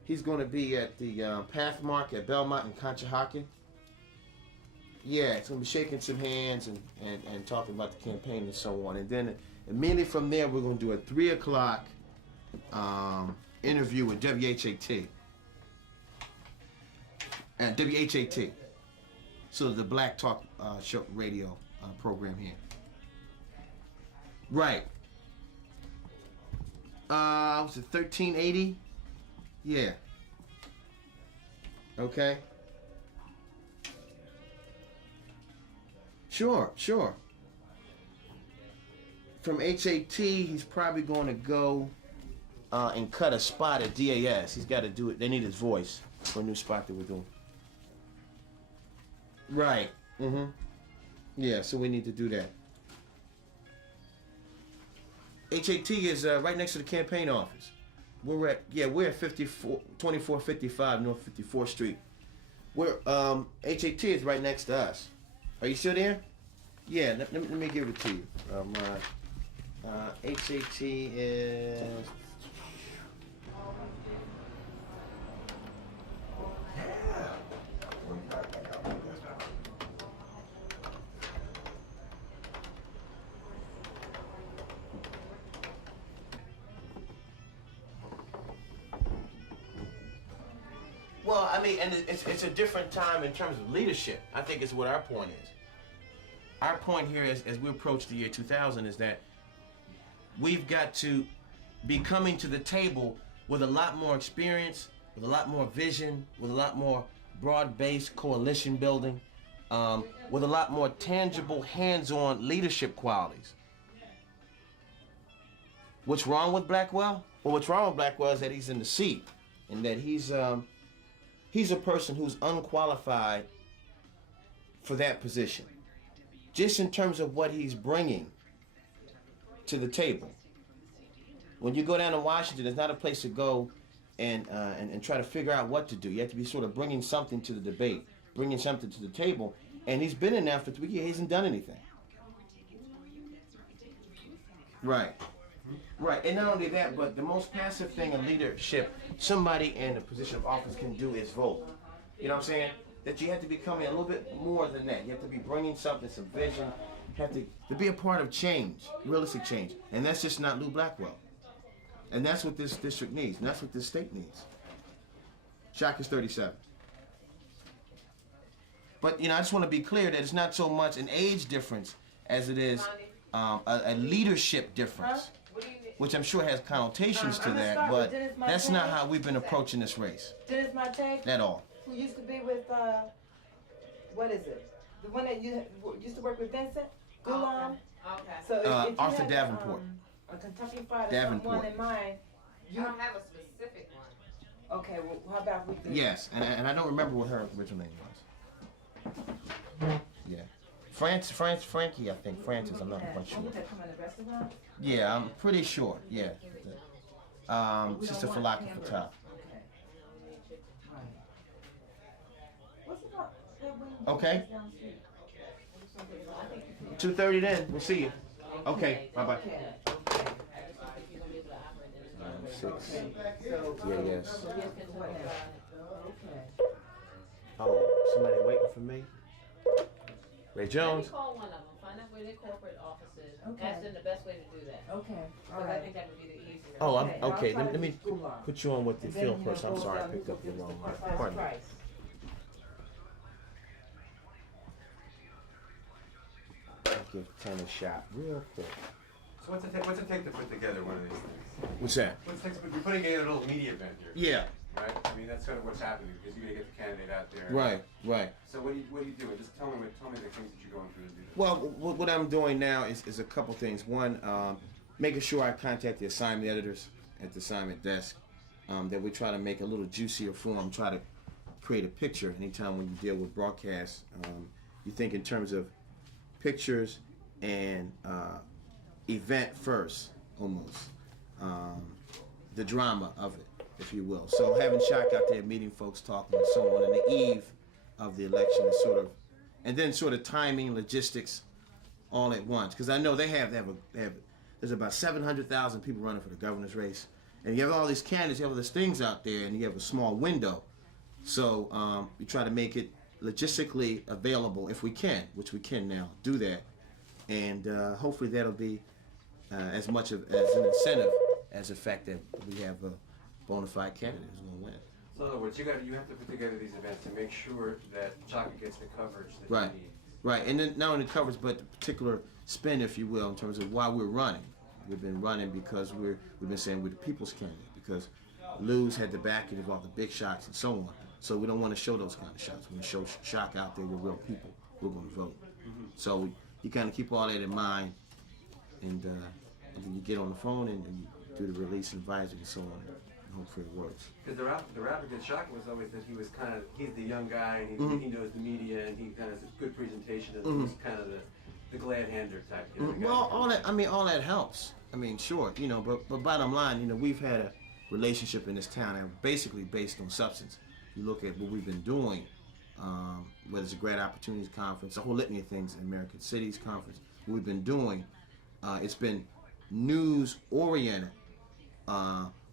he's going to be at the Path Market at Belmont and Conshohocken. Yeah, it's gonna be shaking some hands and talking about the campaign and so on. And then immediately from there, we're gonna do a 3 o'clock interview with WHAT. And WHAT. So the Black Talk show radio program here. Right. Was it 1380? Yeah. Okay. Sure. From HAT, he's probably going to go and cut a spot at DAS. He's got to do it. They need his voice for a new spot that we're doing. Right. Mm-hmm. Yeah, so we need to do that. HAT is right next to the campaign office. We're at 2455 North 54th Street. We're HAT is right next to us. Are you still there? Yeah, let me give it to you. HAT is. Well, I mean, and it's a different time in terms of leadership. I think it's what our point is. Our point here is, as we approach the year 2000, is that we've got to be coming to the table with a lot more experience, with a lot more vision, with a lot more broad-based coalition building, with a lot more tangible, hands-on leadership qualities. What's wrong with Blackwell? Well, what's wrong with Blackwell is that he's in the seat, and that he's a person who's unqualified for that position, just in terms of what he's bringing to the table. When you go down to Washington, it's not a place to go and try to figure out what to do. You have to be sort of bringing something to the debate, bringing something to the table. And he's been in there for 3 years. He hasn't done anything. Right. Right. And not only that, but the most passive thing in leadership, somebody in a position of office can do is vote. You know what I'm saying? That you have to be becoming a little bit more than that. You have to be bringing something, some vision. You have to be a part of change, realistic change. And that's just not Lou Blackwell. And that's what this district needs. And that's what this state needs. Chaka's 37. But, you know, I just want to be clear that it's not so much an age difference as it is a leadership difference, which I'm sure has connotations to that, but that's not how we've been approaching this race. Dennis Mate, At all. who used to be with, what is it? The one that you used to work with Vincent? Gulam? Okay. So if you Arthur had, Davenport. A Kentucky Fried or Davenport. someone in mind, You don't have a specific one. okay, well, how about we do? Yes, and I don't remember what her original name was. Yeah. Frankie, I think. Francis, I'm not quite sure. That come in the restaurant? Yeah, I'm pretty sure. Yeah. Sister Falaka Fattah. What's about that one? Okay. 2:30 then. We'll see you. Okay. Bye-bye. 6. Yeah, yes. Oh, somebody waiting for me? Ray Jones. Call one of them, find out where their corporate office is, Okay. ask them the best way to do that. Okay, all Because I right. think that would be the easier. Oh, I'm Okay, I'll okay. try Let to me do school on. put you on with the And then field you're gonna person. I'm go sorry, I down picked up the to wrong first one. Pardon me. price. I'll give Ten a shot real quick. So what's it take to put together one of these things? What's that? What's it take to put, you're putting together a little media event here. Yeah. Right? I mean, that's kind of what's happening because you got to get the candidate out there. Right. So what do you do? Just tell me the things that you're going through to do this. Well, what I'm doing now is a couple things. One, making sure I contact the assignment editors at the assignment desk, that we try to make a little juicier form, try to create a picture. Anytime when you deal with broadcasts, you think in terms of pictures and event first, almost. The drama of it, if you will. So having Chaka out there meeting folks, talking and so on, and the eve of the election is sort of, and then sort of timing, logistics, all at once. Because I know they have there's about 700,000 people running for the governor's race, and you have all these candidates, you have all these things out there, and you have a small window. So you try to make it logistically available, if we can, which we can now, do that. And hopefully that'll be as much as an incentive as the fact that we have a bona fide candidate who's going to win. So in other words, you have to put together these events to make sure that Chaka gets the coverage that Right. you need. Right, and then not only the coverage, but the particular spin, if you will, in terms of why we're running. We've been running because we've been saying we're the people's candidate, because Lou's had the backing of all the big shots and so on. So we don't want to show those kind of shots. We want to show shock out there with real people who are going to vote. So you kind of keep all that in mind, and then you get on the phone and you do the release advisory and so on. Hopefully it works. Because the rap against Chaka was always that he's the young guy, and he knows the media, and he kind of has a good presentation, and he's kind of the glad hander type. Well, all that helps. I mean, sure, but bottom line, we've had a relationship in this town that basically based on substance. You look at what we've been doing, whether it's a Great Opportunities Conference, a whole litany of things, American Cities Conference, what we've been doing, it's been news oriented.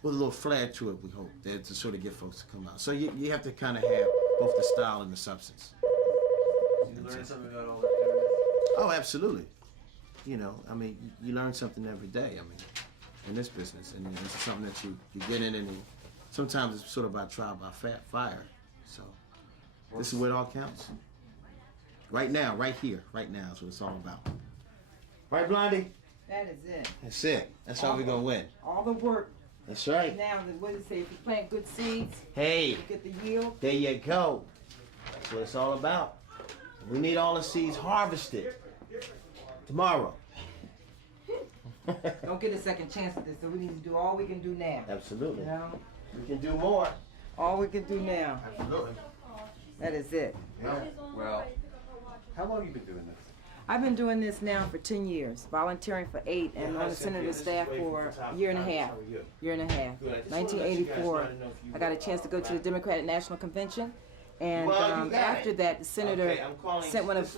With a little flair to it, we hope, that to sort of get folks to come out. So you have to kind of have both the style and the substance. You learn something about all that doing this? Oh, absolutely. I mean, you learn something every day, in this business. And it's something that you get in, and sometimes it's sort of by trial by fire. So this is where it all counts. Right now, right here, right now is what it's all about. Right, Blondie? That is it. That's it. That's how we're going to win. All the work. That's right. Now, what does it say? If you plant good seeds, Hey, you get the yield. there you go. That's what it's all about. We need all the seeds harvested tomorrow. Don't get a second chance at this, so we need to do all we can do now. Absolutely. You know? We can do more. All we can do now. Absolutely. That is it. Yeah. Well, how long have you been doing this? I've been doing this now for 10 years, volunteering for 8, and on the senator staff for a year and a half. 1984, I got a chance to go to the Democratic National Convention, and after that, the senator sent one of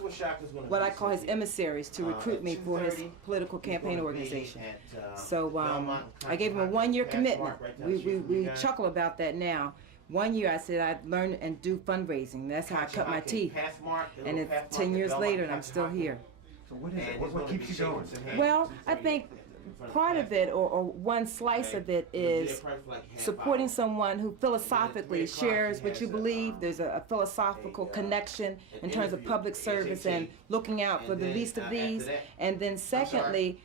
what I call his emissaries to recruit me for his political campaign organization. So I gave him a 1-year commitment. We chuckle about that now. 1 year I said I'd learn and do fundraising. That's how I cut my teeth. And it's 10 years later and I'm still here. So what is it? What keeps you going? Well, I think part of it, or one slice of it, is supporting someone who philosophically shares what you believe. There's a philosophical connection in terms of public service and looking out for the least of these. And then secondly,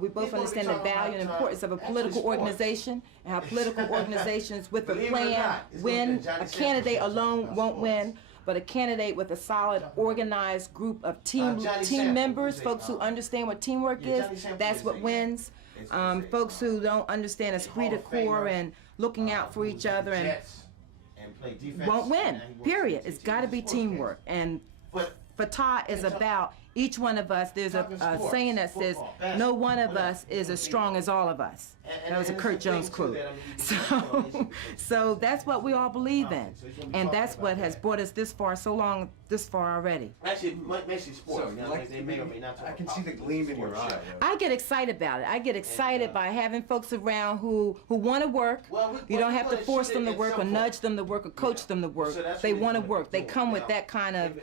we both understand the value and importance of a political organization, and how political organizations with a plan win. A candidate alone won't win, but a candidate with a solid, organized group of team members, folks who understand what teamwork is, that's what wins. Folks who don't understand esprit de corps and looking out for each other and won't win, period. It's got to be teamwork. And Fattah is about each one of us. There's a saying that says, no one of us is as strong as all of us. That was a Kurt Jones quote. So that's what we all believe in. And that's what has brought us this far already. Actually, mostly sports. They may or may not talk. I can see the gleam in your eye. I get excited about it. I get excited by having folks around who want to work. You don't have to force them to work or nudge them to work or coach them to work. They want to work. They come with that kind of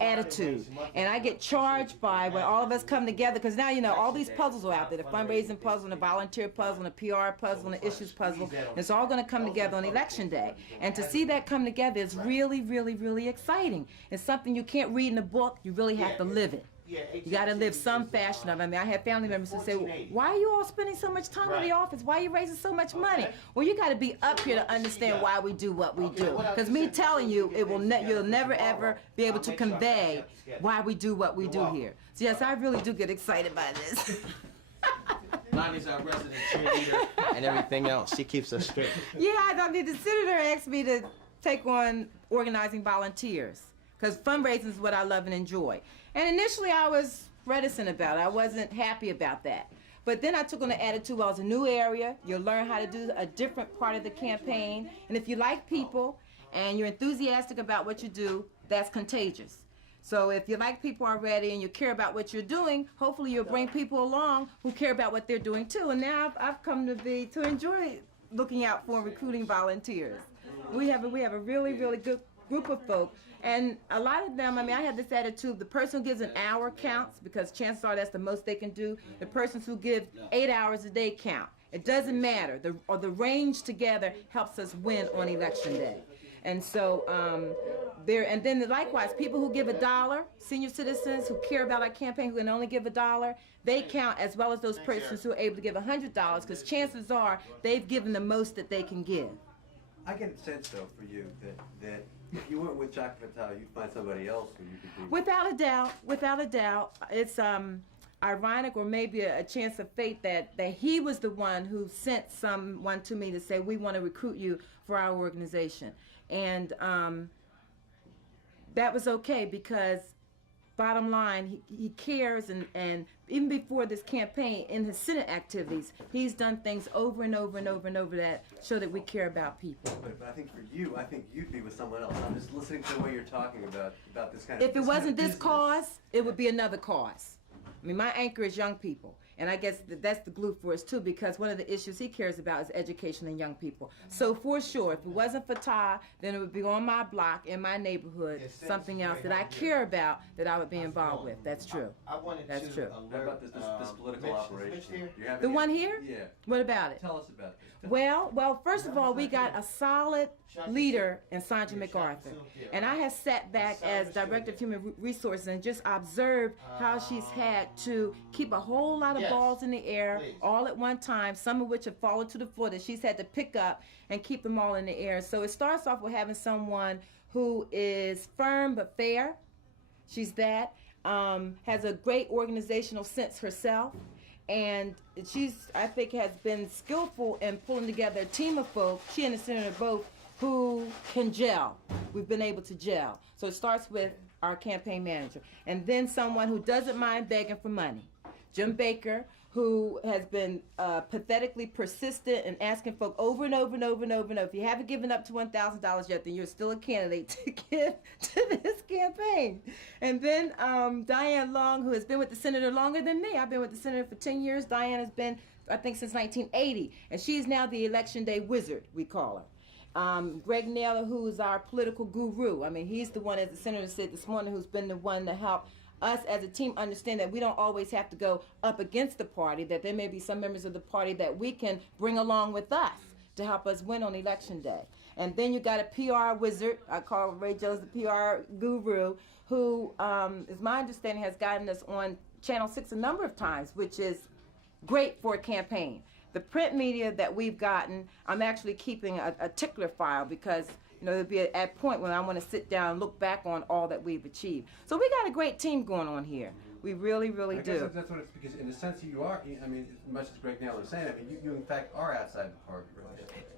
attitude. And I get charged by when all of us come together, because now, all these puzzles are out there, the fundraising puzzle, the volunteer puzzle, the PR puzzle, the issues puzzle. It's all going to come together on Election Day. And to see that come together is really, really, really exciting. It's something you can't read in a book. You really have to live it. You got to live some fashion of it. I mean, I have family members who say, why are you all spending so much time in the office? Why are you raising so much money? Well, you got to be up here to understand why we do what we do. Because me telling you, you'll never, ever be able to convey why we do what we do here. So, yes, I really do get excited by this. Lonnie's our resident cheerleader and everything else. She keeps us straight. Yeah, I don't need. The senator asked me to take on organizing volunteers, because fundraising is what I love and enjoy. And initially I was reticent about it. I wasn't happy about that. But then I took on the attitude, well, it's a new area. You'll learn how to do a different part of the campaign. And if you like people and you're enthusiastic about what you do, that's contagious. So if you like people already and you care about what you're doing, hopefully you'll bring people along who care about what they're doing too. And now I've come to enjoy looking out for and recruiting volunteers. We have a really, really good group of folk, and a lot of them, I mean, I have this attitude, the person who gives an hour counts, because chances are that's the most they can do. The persons who give 8 hours a day count. It doesn't matter. The range together helps us win on election day. And so and then likewise, people who give $1, senior citizens who care about our campaign who can only give $1, they count as well as those persons who are able to give $100, because chances are they've given the most that they can give. I get a sense, though, for you that if you weren't with Chaka Fattah, you'd find somebody else who you could be. Without a doubt, it's ironic or maybe a chance of fate that he was the one who sent someone to me to say, we want to recruit you for our organization. And that was okay, because bottom line, he cares, and even before this campaign, in his Senate activities, he's done things over and over and over and over that show that we care about people. But I think for you, I think you'd be with someone else. I'm just listening to the way you're talking about this kind of. If it wasn't this cause, it would be another cause. I mean, my anchor is young people. And I guess that's the glue for us, too, because one of the issues he cares about is education in young people. So, for sure, if it wasn't Fattah, then it would be on my block, in my neighborhood, something else that I care about that I would be involved with. That's true. That's true. What about this political operation? The one here? Yeah. What about it? Tell us about this. Well, first of all, we got a solid leader in Sandra MacArthur. And I have sat back as Director of Human Resources and just observed how she's had to keep a whole lot of balls in the air all at one time, some of which have fallen to the floor that she's had to pick up and keep them all in the air. So it starts off with having someone who is firm but fair. She's that. Has a great organizational sense herself. And she's, I think, has been skillful in pulling together a team of folk, she and the senator both, who can gel. We've been able to gel. So it starts with our campaign manager. And then someone who doesn't mind begging for money. Jim Baker, who has been pathetically persistent in asking folk over and over and over and over and over. If you haven't given up to $1,000 yet, then you're still a candidate to give to this campaign. And then Diane Long, who has been with the senator longer than me. I've been with the senator for 10 years. Diane has been, I think, since 1980. And she's now the election day wizard, we call her. Greg Naylor, who is our political guru. I mean, he's the one, as the senator said this morning, who's been the one to help us as a team understand that we don't always have to go up against the party, that there may be some members of the party that we can bring along with us to help us win on election day. And then you got a PR wizard, I call Ray Jones the PR guru, who, is my understanding, has gotten us on Channel 6 a number of times, which is great for a campaign. The print media that we've gotten, I'm actually keeping a tickler file, because there'll be a point when I want to sit down and look back on all that we've achieved. So we got a great team going on here. We really, really do. I guess that's what it's, because in the sense that you are, I mean, as much as Greg Naylor was saying, I mean, you in fact are outside the party, really.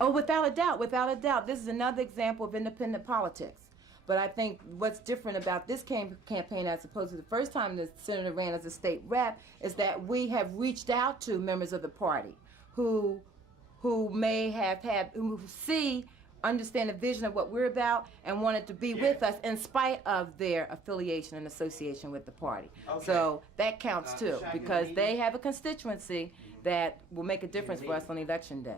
Oh, without a doubt, without a doubt. This is another example of independent politics. But I think what's different about this campaign as opposed to the first time the senator ran as a state rep is that we have reached out to members of the party who may have had, who understand the vision of what we're about and wanted to be with us in spite of their affiliation and association with the party. Okay. So that counts too, because they have a constituency that will make a difference for us on election day.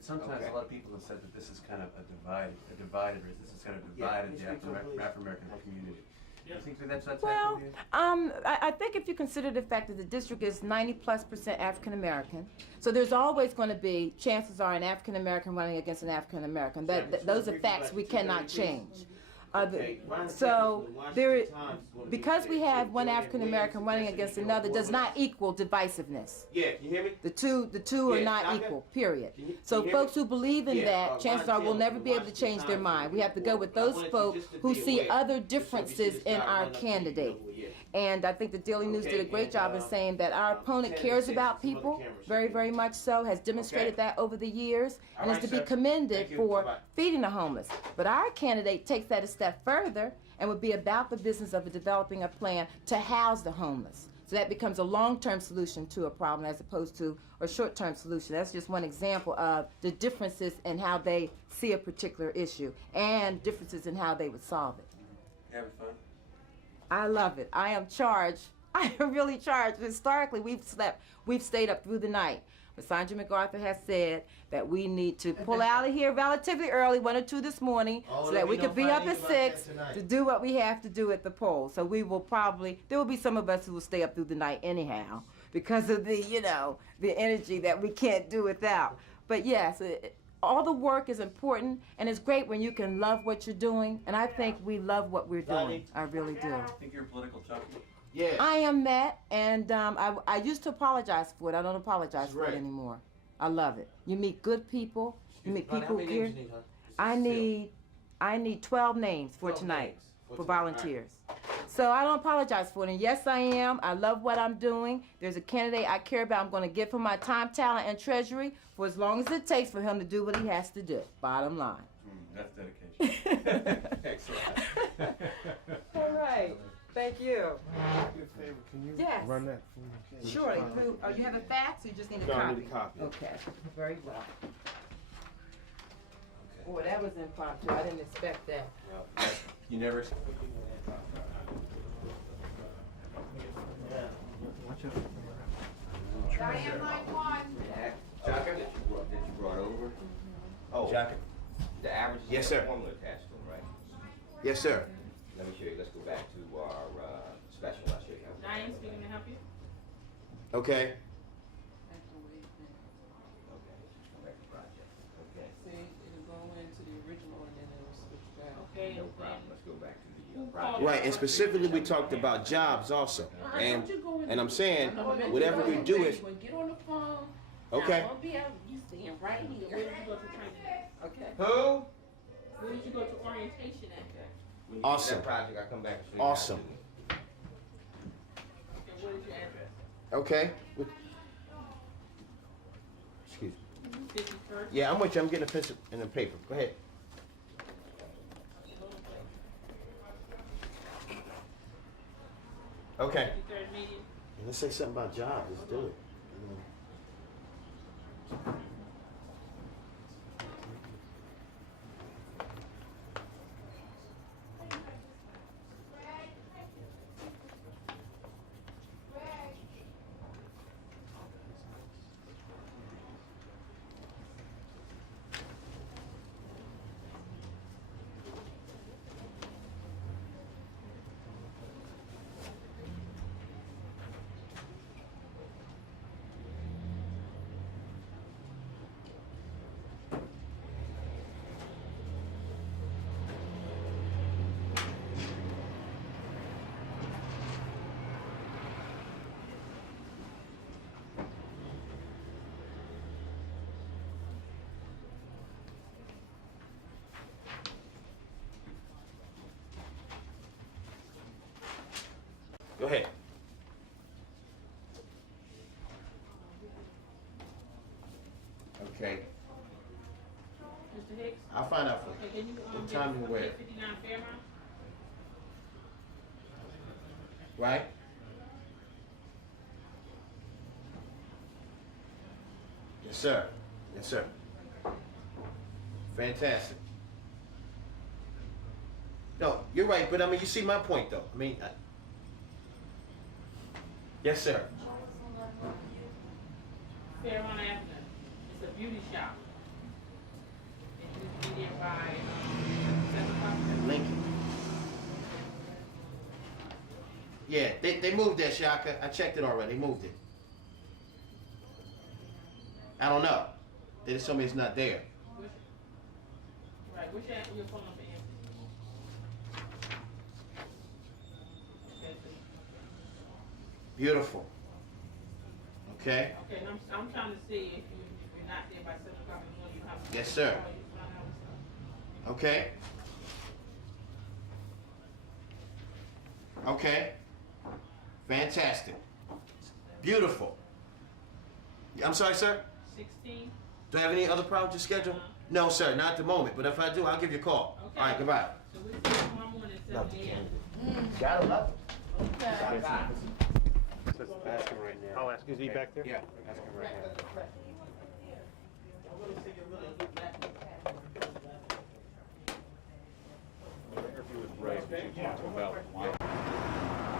Sometimes a lot of people have said that this is kind of a divided race. This is kind of divided the Afro-American community. Do you think that that's well, I think if you consider the fact that the district is 90+% African American, so there's always going to be, chances are, an African American running against an African American. Those are facts we cannot change. So there, because we have one African American running against another, does not equal divisiveness. Yeah, can you hear me? The two are not equal. Period. So folks who believe in that, chances are will never be able to change their mind. We have to go with those folks who see other differences in our candidate. And I think the Daily News did a great job in saying that our opponent cares about people, very, very much so, has demonstrated that over the years, and is to be commended for feeding the homeless. But our candidate takes that a step further and would be about the business of developing a plan to house the homeless. So that becomes a long-term solution to a problem as opposed to a short-term solution. That's just one example of the differences in how they see a particular issue and differences in how they would solve it. Having fun? I love it. I am charged. I am really charged. Historically, we've stayed up through the night. but Sandra MacArthur has said that we need to pull out of here relatively early, 1 or 2 this morning, Oh, so there'll that we be could no be up fighting at about 6 that tonight. to do what we have to do at the poll. So we will there will be some of us who will stay up through the night anyhow because of the, the energy that we can't do without. But yes, all the work is important, and it's great when you can love what you're doing, and I think we love what we're doing. I really do. I think you're a political junkie. Yeah. I am that, and I used to apologize for it. I don't apologize That's for it right. anymore. I love it. You meet good people. You meet Honey, people how who many care. names you need, huh? I need 12 names for 12 tonight names for tonight. All right. volunteers. So I don't apologize for it. And yes, I am. I love what I'm doing. There's a candidate I care about. I'm going to give him my time, talent, and treasury for as long as it takes for him to do what he has to do. Bottom line. That's dedication. Excellent. All right. Thank you. Do me a favor, can you Yes. run that for me? Surely. Oh, you have a fax? Or you just need a No, I copy? need a copy. Okay. Very well. Boy, that was impromptu. I didn't expect that. You never. Chaka, that you brought over? Oh, Chaka. the average is Yes, got a sir. formula attached to them, right? Yes, sir. Let me show you, let's go back to our special, I'll show you how. Diane speaking to help you? Okay. Correct project. Okay, See, it'll go into the original and then it'll switch back. Okay, no then- problem, let's go back to the Who project. called? Right, and specifically we talked about jobs also. And I'm saying, whatever we do is, Get on the phone. okay. I'm gonna be out, you staying right here. Where did you go to training? Okay. Who? Where did you go to orientation at? When you Awesome. do that project, I come back and show you how to Awesome. do it. And what is your address? Okay. Excuse me. 51st? Yeah, I'm with you. I'm getting a pencil and a paper. Go ahead. Okay. 53rd median? Let's say something about jobs. Let's do it. Go ahead. Okay. Mr. Hicks? I'll find out for you. Okay, can you, What get time and where? 5859 Fairmount? Right? Yes, sir. Yes, sir. Fantastic. No, you're right, but I mean, you see my point, though. I mean, yes, sir. Fairmount Avenue. It's a beauty shop. It used to be there by, 7 o'clock. Lincoln. Yeah, they moved that, Chaka. I checked it already. They moved it. I don't know. They just told me it's not there. Right, what's your phone number, Anthony? Okay, Beautiful. Okay. okay, and I'm trying to see if you're not there by 7 o'clock in the morning, you have to. Yes, sir. call you, find out what's up. Okay. Okay. Fantastic. Beautiful. I'm sorry, sir? 16? Do I have any other problems with your schedule? No, sir, not at the moment, but if I do, I'll give you a call. Okay. All right, goodbye. So we'll see you tomorrow morning at 7 a.m. Gotta love it. Ask him right now. I'll ask him. Is he back there? Yeah, ask him right now. Interview with Ray, we should talk to him about.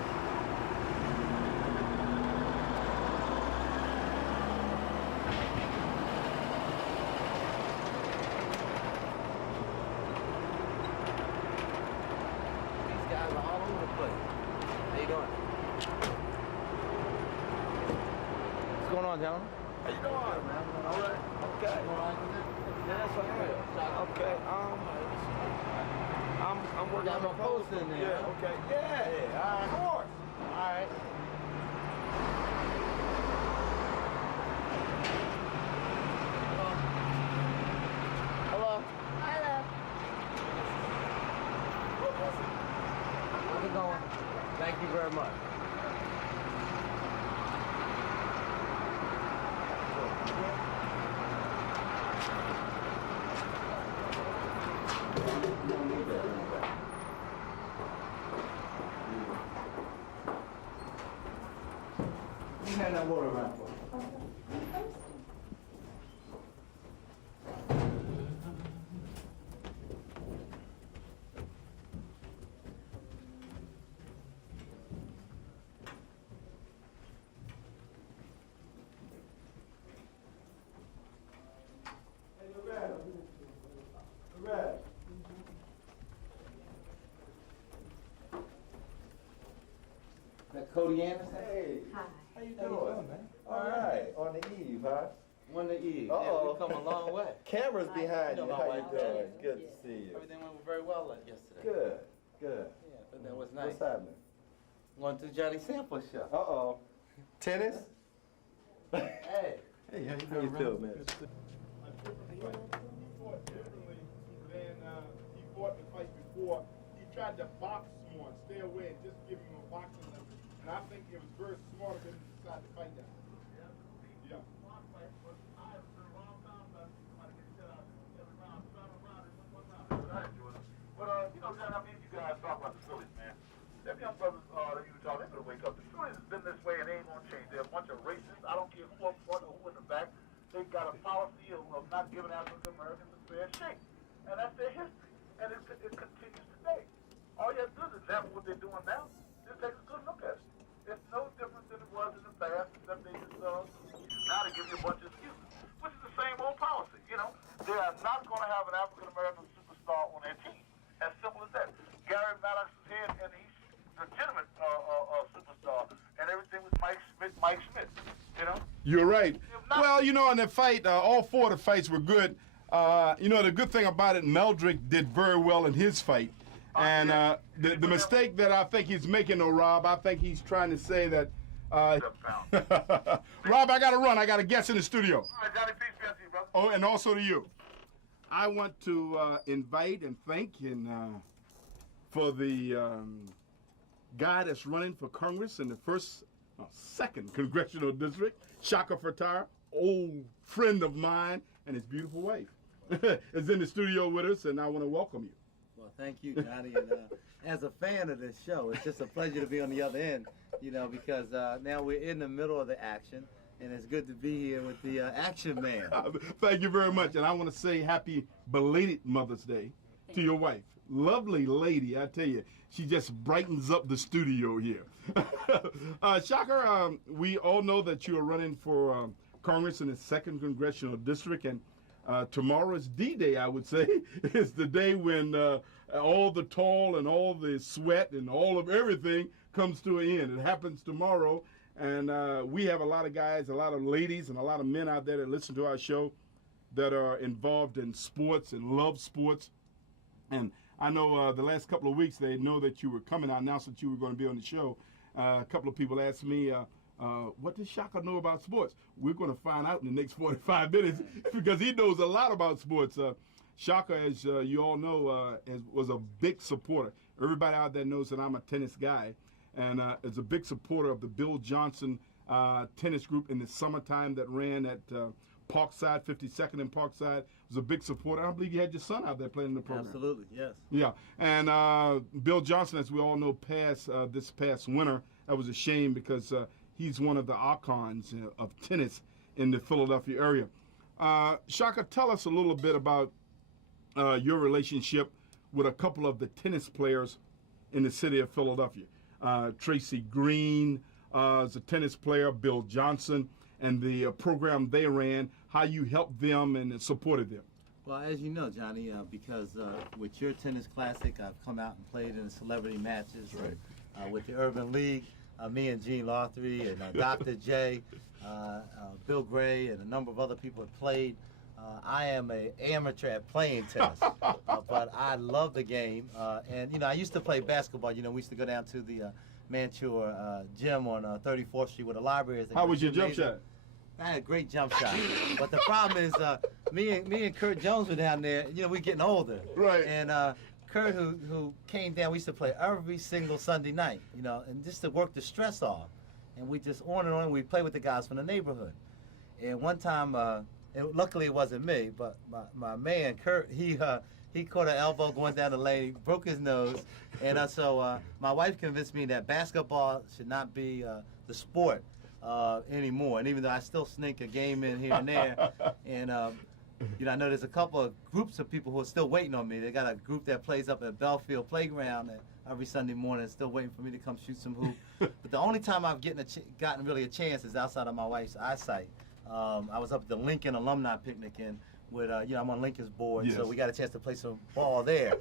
doing? What's going on, gentlemen? How you doing, man? All right. Okay. Yeah, that's all right. Okay. I'm working on a post in there. Yeah. Okay. Yeah. All right. Of course. All right. Hello. Hello. How's it going? Thank you very much. You hand that water around for me. That Cody Anderson? Hey. Hi. How you doing, man? All right. On the eve, huh? On the eve. Uh-oh. Yeah, we've come a long way. Camera's behind you. my How you wife, doing? Jenny. Good to see you. Everything went very well yesterday. Good. Good. Yeah, but that was nice. What's happening? Going to Johnny Sample show. Uh-oh. Tennis? Hey. Hey, how you feel, man? He fought differently than he fought the fight before. He tried to box more, stay away, and just give him a boxing level. And I think it was very smart of him to decide to fight that. Yeah. But, you know, John, I mean, you guys talk about the Phillies, man. Them young brothers that you talk, they better wake up. The Phillies has been this way and they ain't gonna change. They're a bunch of racists. I don't care who up front or who in the back. They've got a policy of not giving African Americans a fair shake. And that's their history. And it continues today. All you have to do is examine what they're doing now. Just take a good look at it. It's no different than it was in the past, except they just, now they give you a bunch of excuses. Which is the same old policy, you know. They are not going to have an African American superstar on their team. As simple as that. Gary Maddox is here, and he's a legitimate superstar, and everything was Mike Schmidt, you know? You're right. Well, you know, in the fight, all four of the fights were good. You know, the good thing about it, Meldrick did very well in his fight. And the mistake that I think he's making, though, Rob, I think he's trying to say that. Rob, I got to run. I got a guest in the studio. All right, Johnny, peace be unto you, brother. Oh, and also to you. I want to invite and thank for the guy that's running for Congress in the second congressional district, Chaka Fattah, old friend of mine, and his beautiful wife is in the studio with us, and I want to welcome you. Well, thank you, Johnny. And as a fan of this show, it's just a pleasure to be on the other end, you know, because now we're in the middle of the action. And it's good to be here with the action man. Thank you very much. And I want to say happy belated Mother's Day to your wife. Lovely lady, I tell you. She just brightens up the studio here. Chaka, we all know that you are running for Congress in the 2nd Congressional District. And tomorrow is D-Day, I would say. It's the day when all the toil and all the sweat and all of everything comes to an end. It happens tomorrow. And we have a lot of guys, a lot of ladies, and a lot of men out there that listen to our show that are involved in sports and love sports. And I know the last couple of weeks they know that you were coming. I announced that you were going to be on the show. A couple of people asked me, what does Chaka know about sports? We're going to find out in the next 45 minutes because he knows a lot about sports. Chaka, as you all know, was a big supporter. Everybody out there knows that I'm a tennis guy. And is a big supporter of the Bill Johnson tennis group in the summertime that ran at Parkside, 52nd and Parkside. Was a big supporter. I believe you had your son out there playing in the program. Absolutely, yes. Yeah, and Bill Johnson, as we all know, passed this past winter. That was a shame because he's one of the icons of tennis in the Philadelphia area. Chaka, tell us a little bit about your relationship with a couple of the tennis players in the city of Philadelphia. Tracy Green is a tennis player, Bill Johnson, and the program they ran, how you helped them and supported them. Well, as you know, Johnny, because with your tennis classic, I've come out and played in the celebrity matches. Right. with the Urban League. Me and Gene Lothry and Dr. J, Bill Gray, and a number of other people have played. I am an amateur at playing tennis, but I love the game. And, you know, I used to play basketball. You know, we used to go down to the Mantua gym on 34th Street where the library is. How was your jump shot? I had a great jump shot. But the problem is me and Kurt Jones were down there. You know, we're getting older. Right. And Kurt, who came down, we used to play every single Sunday night, you know, and just to work the stress off. And we just on and on, we play with the guys from the neighborhood. And one time, luckily it wasn't me, but my man, Kurt, he caught an elbow going down the lane, he broke his nose. And so my wife convinced me that basketball should not be the sport anymore. And even though I still sneak a game in here and there, and you know, I know there's a couple of groups of people who are still waiting on me. They got a group that plays up at Belfield Playground every Sunday morning, still waiting for me to come shoot some hoop. But the only time I've gotten really a chance is outside of my wife's eyesight. I was up at the Lincoln Alumni Picnic, and with you know, I'm on Lincoln's board, yes. So we got a chance to play some ball there.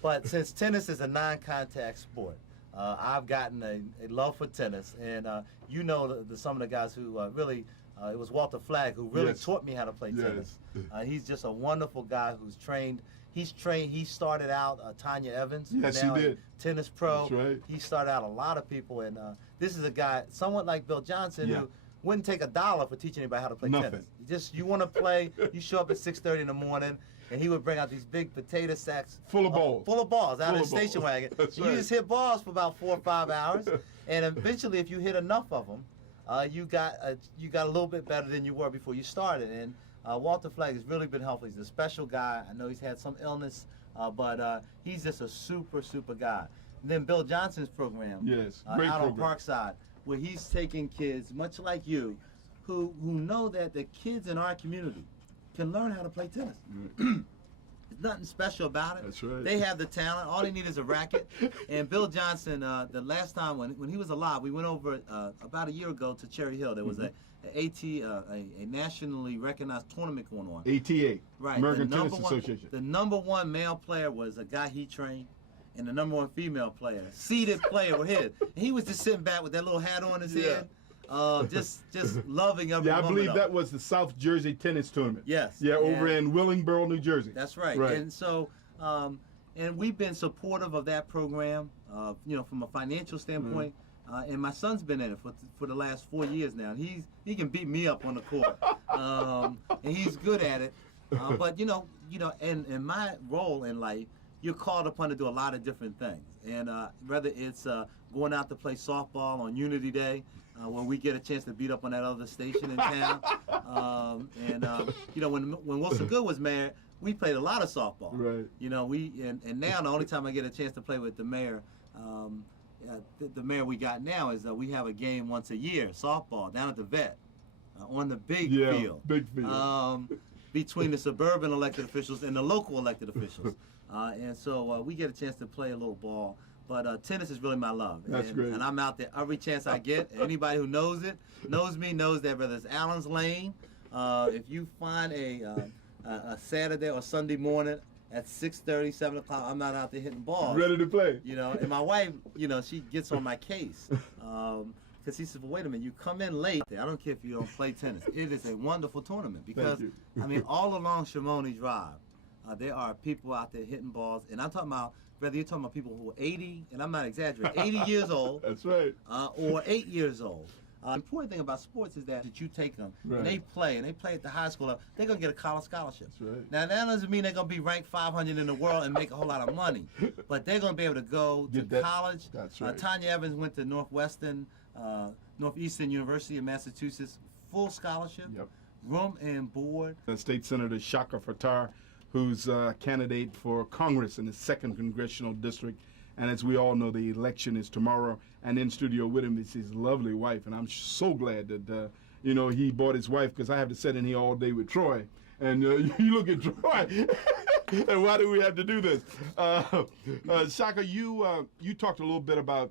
But since tennis is a non-contact sport, I've gotten a love for tennis, and you know some of the guys who really. It was Walter Flagg who really taught me how to play tennis. He's just a wonderful guy who's trained. He started out Tanya Evans. Yes, now he did. Tennis pro. That's right. He started out a lot of people, and this is a guy somewhat like Bill Johnson who wouldn't take $1 for teaching anybody how to play tennis. You want to play, you show up at 6:30 in the morning, and he would bring out these big potato sacks full of balls. Full of balls out of the station wagon. That's You right. just hit balls for about 4 or 5 hours, and eventually, if you hit enough of them, you got a little bit better than you were before you started. And Walter Flagg has really been helpful. He's a special guy. I know he's had some illness, but he's just a super guy. And then Bill Johnson's program, great out on program. Parkside, where he's taking kids, much like you, who know that the kids in our community can learn how to play tennis. There's nothing special about it. That's right. They have the talent. All they need is a racket. And Bill Johnson, the last time when he was alive, we went over about a year ago to Cherry Hill. There was a nationally recognized tournament going on. ATA, right? American Tennis Association. The #1 male player was a guy he trained, and the #1 female player, seeded player, were his. And he was just sitting back with that little hat on his head. Just loving every I moment believe of that it. was the South Jersey Tennis Tournament. Yes. Yeah, over in Willingboro, New Jersey. That's right. And so, and we've been supportive of that program, you know, from a financial standpoint. And my son's been in it for the last 4 years now. He can beat me up on the court, and he's good at it. But you know, in my role in life, you're called upon to do a lot of different things. And whether it's going out to play softball on Unity Day, when we get a chance to beat up on that other station in town, you know, when Wilson Good was mayor, we played a lot of softball. Right. You know, and now the only time I get a chance to play with the mayor, the mayor we got now is we have a game once a year, softball, down at the vet, on the big field. Big field. Between the suburban elected officials and the local elected officials. And so we get a chance to play a little ball. But tennis is really my love. That's great. And I'm out there every chance I get. Anybody who knows me, knows that whether it's Allen's Lane, if you find a Saturday or Sunday morning at 6:30, 7 o'clock, I'm not out there hitting balls. Ready to play. You know, and my wife, you know, she gets on my case. Because she says, well, wait a minute, you come in late. I don't care if you don't play tennis. It is a wonderful tournament because, I mean, all along Shimoni Drive, there are people out there hitting balls. And I'm talking about, whether you're talking about people who are 80, and I'm not exaggerating, 80 years old. That's right. Or 8 years old. The important thing about sports is that you take them, and they play at the high school level, they're going to get a college scholarship. That's right. Now, that doesn't mean they're going to be ranked 500 in the world and make a whole lot of money, but they're going to be able to go to college. That's right. Tanya Evans went to Northwestern University in Massachusetts, full scholarship, room and board. State Senator Chaka Fattah, who's a candidate for Congress in the 2nd Congressional District. And as we all know, the election is tomorrow. And in studio with him is his lovely wife. And I'm so glad that, you know, he brought his wife, because I have to sit in here all day with Troy. And you look at Troy. And why do we have to do this? Chaka, you talked a little bit about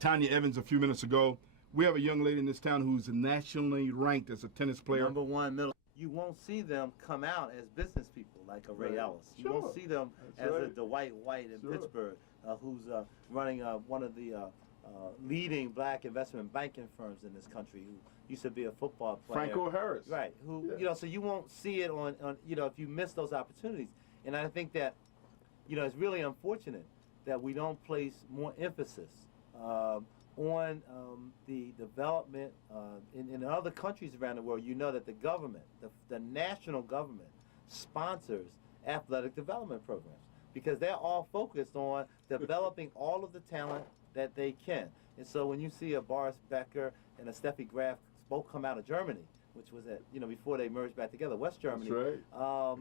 Tanya Evans a few minutes ago. We have a young lady in this town who's nationally ranked as a tennis player. #1 middle. you won't see them come out as business people like a Ray Ellis. You won't see them as a Dwight White in Pittsburgh, who's running one of the leading black investment banking firms in this country, who used to be a football player. Franco Harris. Right. Who so you won't see it on if you miss those opportunities. And I think that it's really unfortunate that we don't place more emphasis on the development in other countries around the world. You know that the government, the national government, sponsors athletic development programs because they're all focused on developing all of the talent that they can. And so when you see a Boris Becker and a Steffi Graf both come out of Germany, which was before they merged back together, West Germany. That's right.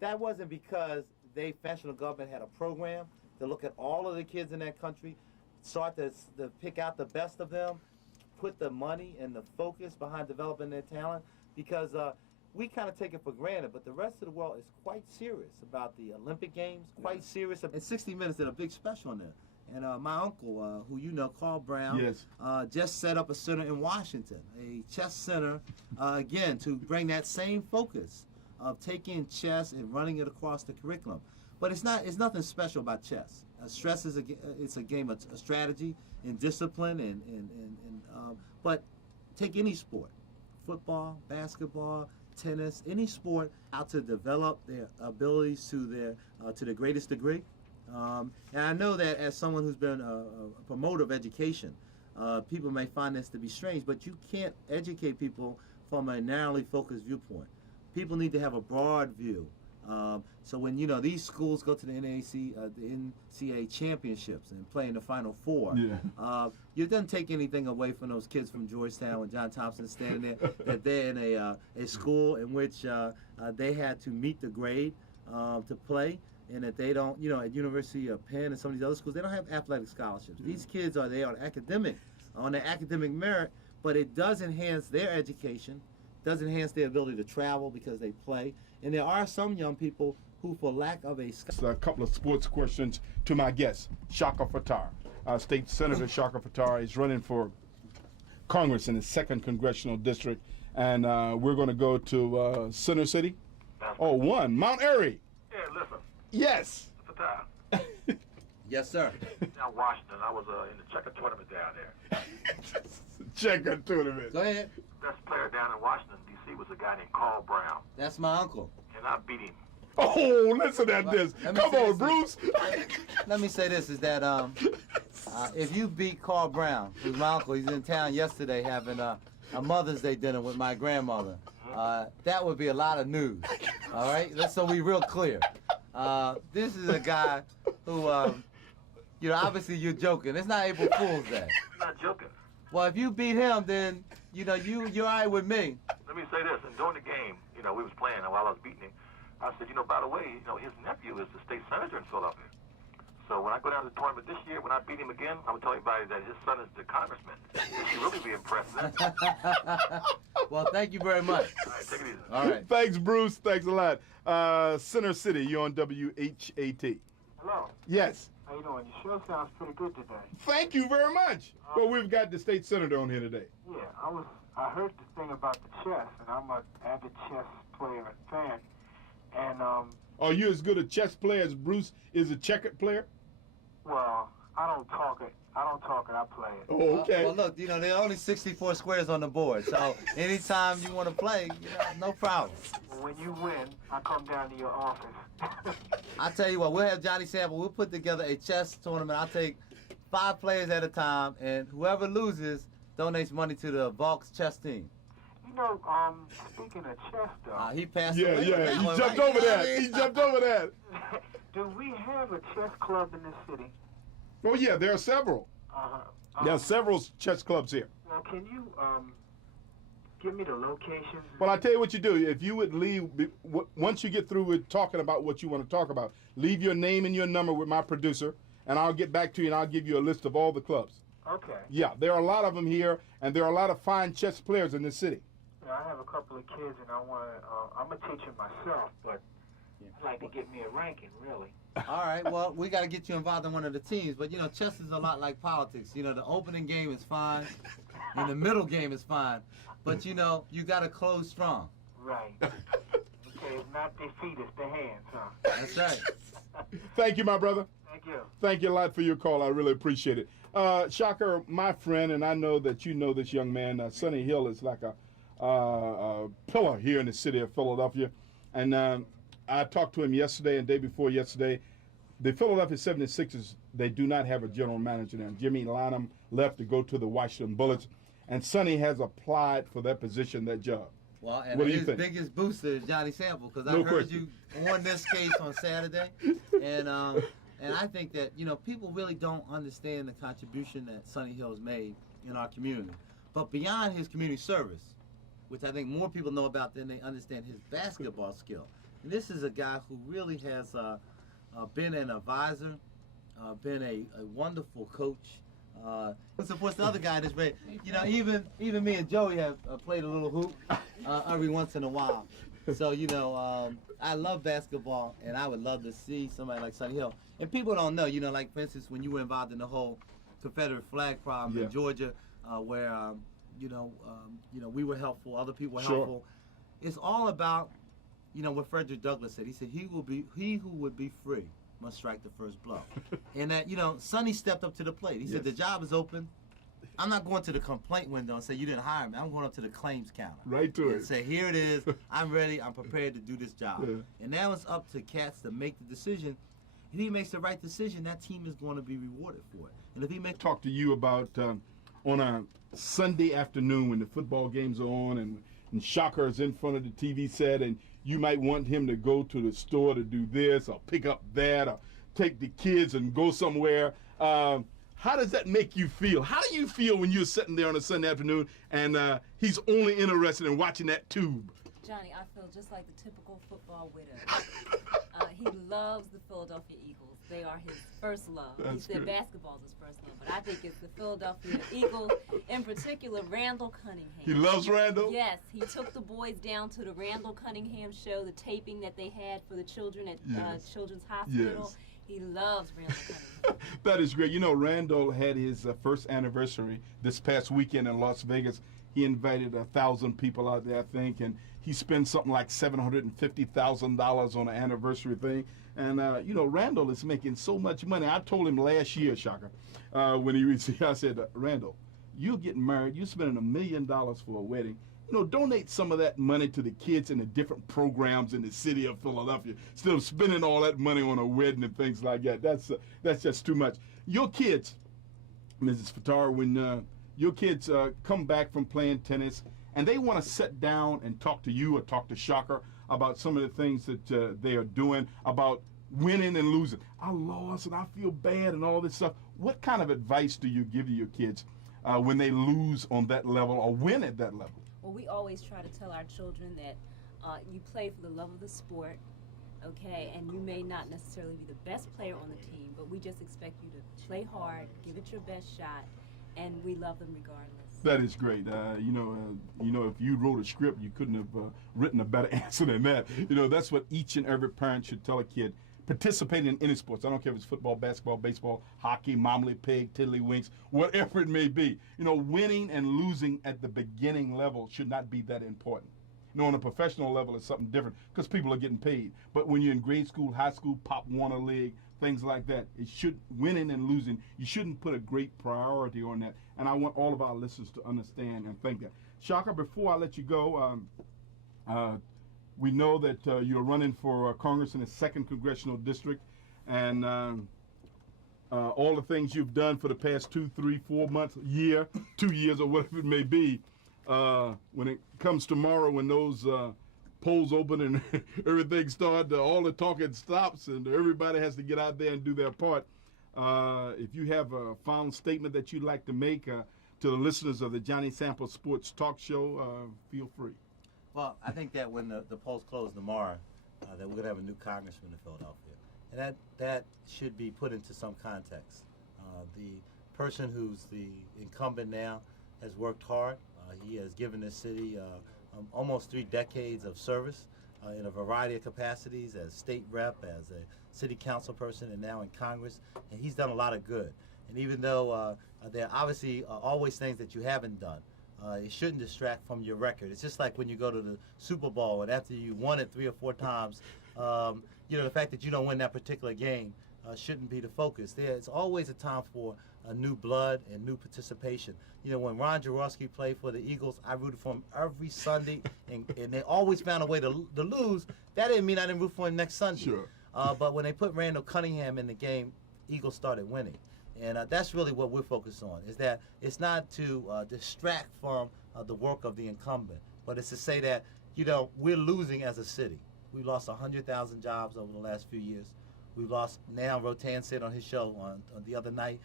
That wasn't because the national government had a program to look at all of the kids in that country, start to pick out the best of them, put the money and the focus behind developing their talent, because we kind of take it for granted, but the rest of the world is quite serious about the Olympic Games, quite serious. And 60 Minutes did a big special on there. And my uncle, who you know, Carl Brown, just set up a center in Washington, a chess center, again, to bring that same focus of taking chess and running it across the curriculum. But it's nothing special about chess. Chess is it's a game of strategy and discipline, but take any sport, football, basketball, tennis, any sport, how to develop their abilities to the greatest degree. And I know that as someone who's been a promoter of education, people may find this to be strange, but you can't educate people from a narrowly focused viewpoint. People need to have a broad view. So when these schools go to the NCAA championships and play in the Final Four, you doesn't take anything away from those kids from Georgetown when John Thompson's standing there, that they're in a school in which they had to meet the grade to play, and that they don't, at University of Penn and some of these other schools, they don't have athletic scholarships. These kids on their academic merit, but it does enhance their education, does enhance their ability to travel because they play. And there are some young people who, for lack of a couple of sports questions to my guest, Chaka Fattah. State Senator Chaka Fattah is running for Congress in the 2nd Congressional District. And we're going to go to Center City. Mount Airy. Yeah, listen. Yes. Fattah. Yes, sir. Down Washington, I was in the Chaka tournament down there. Chaka tournament. Go ahead. Best player down in Washington, D.C. was a guy named Carl Brown. That's my uncle. And I beat him. Oh, listen at this. Come on, Bruce. Let me say this, is that if you beat Carl Brown, who's my uncle, he's in town yesterday having a Mother's Day dinner with my grandmother, that would be a lot of news. All right? So we real clear. This is a guy who, obviously you're joking. It's not April Fool's Day. I'm not joking. Well, if you beat him, then, you're all right with me. Let me say this, and during the game, we was playing, and while I was beating him, I said, by the way, his nephew is the state senator in Philadelphia. So when I go down to the tournament this year, when I beat him again, I'm going to tell everybody that his son is the congressman. He should really be impressed. Well, thank you very much. All right, take it easy. All right. Thanks, Bruce. Thanks a lot. Center City, you're on WHAT. Hello. Yes. How you doing? Your show sounds pretty good today. Thank you very much. Well, we've got the state senator on here today. Yeah, I heard the thing about the chess, and I'm an avid chess player and fan. And are you as good a chess player as Bruce is a checkered player? Well, I don't talk it, I play it. Oh, okay. Well, look, there are only 64 squares on the board, so anytime you want to play, no problem. When you win, I come down to your office. I tell you what, we'll have Johnny Sample. We'll put together a chess tournament. I'll take 5 players at a time, and whoever loses donates money to the Volks chess team. Speaking of chess, though. He passed away. Yeah, he jumped over that. He jumped over that. Do we have a chess club in this city? Oh, yeah, there are several. There are several chess clubs here. Well, can you give me the locations? Well, I tell you what you do. If you would leave, once you get through with talking about what you want to talk about, leave your name and your number with my producer, and I'll get back to you, and I'll give you a list of all the clubs. Okay. Yeah, there are a lot of them here, and there are a lot of fine chess players in this city. Yeah, I have a couple of kids, and I'm a teacher myself, but I'd like to get me a ranking, really. All right, well, we got to get you involved in one of the teams, but, chess is a lot like politics. The opening game is fine, and the middle game is fine, but, you got to close strong. Right. Okay, it's not their feet, it's their hands, huh? That's right. Thank you, my brother. Thank you. Thank you a lot for your call. I really appreciate it. Chaka, my friend, and I know that you know this young man, Sonny Hill is like a pillar here in the city of Philadelphia. And I talked to him yesterday and day before yesterday. The Philadelphia 76ers, they do not have a general manager now. Jimmy Lanham left to go to the Washington Bullets, and Sonny has applied for that position, that job. Well, and What do you his think? biggest booster is Johnny Sample, because I No heard question. you on this case on Saturday, and I think that, you know, people really don't understand the contribution that Sonny Hill has made in our community. But beyond his community service, which I think more people know about than they understand his basketball skill. And this is a guy who really has been an advisor, been a wonderful coach. Supports the other guy that's great. You know, even me and Joey have played a little hoop every once in a while. So, you know, I love basketball, and I would love to see somebody like Sonny Hill. And people don't know, you know, like, for instance, when you were involved in the whole Confederate flag problem in Georgia, where, you know, we were helpful, other people were helpful. It's all about, you know, what Frederick Douglass said. He said, he who would be free must strike the first blow. And that, you know, Sonny stepped up to the plate. He said, the job is open. I'm not going to the complaint window and say, you didn't hire me. I'm going up to the claims counter. Right to and it. say, here it is. I'm ready. I'm prepared to do this job. And now it's up to cats to make the decision. If he makes the right decision, that team is going to be rewarded for it. And if he makes... Talk to you about on a Sunday afternoon when the football games are on and Chaka is in front of the TV set, and you might want him to go to the store to do this or pick up that or take the kids and go somewhere. How does that make you feel? How do you feel when you're sitting there on a Sunday afternoon and he's only interested in watching that tube? Johnny, I feel just like the typical football widow. He loves the Philadelphia Eagles. They are his first love. He said basketball is his first love, but I think it's the Philadelphia Eagles, in particular Randall Cunningham. He loves Randall? Yes, he took the boys down to the Randall Cunningham show, the taping that they had for the children at Children's Hospital. Yes. He loves Randall Cunningham. That is great. You know, Randall had his first anniversary this past weekend in Las Vegas. He invited 1,000 people out there, I think, and he spent something like $750,000 on an anniversary thing. And, you know, Randall is making so much money. I told him last year, Chaka, when he was here, I said, Randall, you're getting married. You're spending $1 million for a wedding. You know, donate some of that money to the kids in the different programs in the city of Philadelphia instead of spending all that money on a wedding and things like that. That's just too much. Your kids, Mrs. Fattah, when your kids come back from playing tennis and they want to sit down and talk to you or talk to Chaka about some of the things that they are doing, about winning and losing. I lost and I feel bad and all this stuff. What kind of advice do you give to your kids when they lose on that level or win at that level? Well, we always try to tell our children that you play for the love of the sport, okay, and you may not necessarily be the best player on the team, but we just expect you to play hard, give it your best shot, and we love them regardless. That is great. You know, if you wrote a script, you couldn't have written a better answer than that. You know, that's what each and every parent should tell a kid. Participate in any sports. I don't care if it's football, basketball, baseball, hockey, momly pig, tiddlywinks, whatever it may be. You know, winning and losing at the beginning level should not be that important. You know, on a professional level, it's something different because people are getting paid. But when you're in grade school, high school, Pop Warner League, things like that, it should, winning and losing, you shouldn't put a great priority on that. And I want all of our listeners to understand and think that. Chaka, before I let you go, we know that you're running for Congress in the 2nd Congressional District, and all the things you've done for the past 2, 3, 4 months, year, 2 years, or whatever it may be, when it comes tomorrow, when those polls open and everything starts, all the talking stops and everybody has to get out there and do their part. If you have a final statement that you'd like to make to the listeners of the Johnny Sample Sports Talk Show, feel free. Well, I think that when the polls close tomorrow, that we're going to have a new congressman in Philadelphia. And that should be put into some context. The person who's the incumbent now has worked hard. He has given this city almost 3 decades of service in a variety of capacities as state rep, as a city council person, and now in Congress. And he's done a lot of good. And even though there are obviously always things that you haven't done, It shouldn't distract from your record. It's just like when you go to the Super Bowl and after you won it 3 or 4 times, you know, the fact that you don't win that particular game shouldn't be the focus. There's always a time for new blood and new participation. You know, when Ron Jaworski played for the Eagles, I rooted for him every Sunday, and they always found a way to lose. That didn't mean I didn't root for him next Sunday. Sure. But when they put Randall Cunningham in the game, Eagles started winning. And that's really what we're focused on, is that it's not to distract from the work of the incumbent, but it's to say that, you know, we're losing as a city. We lost 100,000 jobs over the last few years. We lost, now Rotan said on his show on the other night,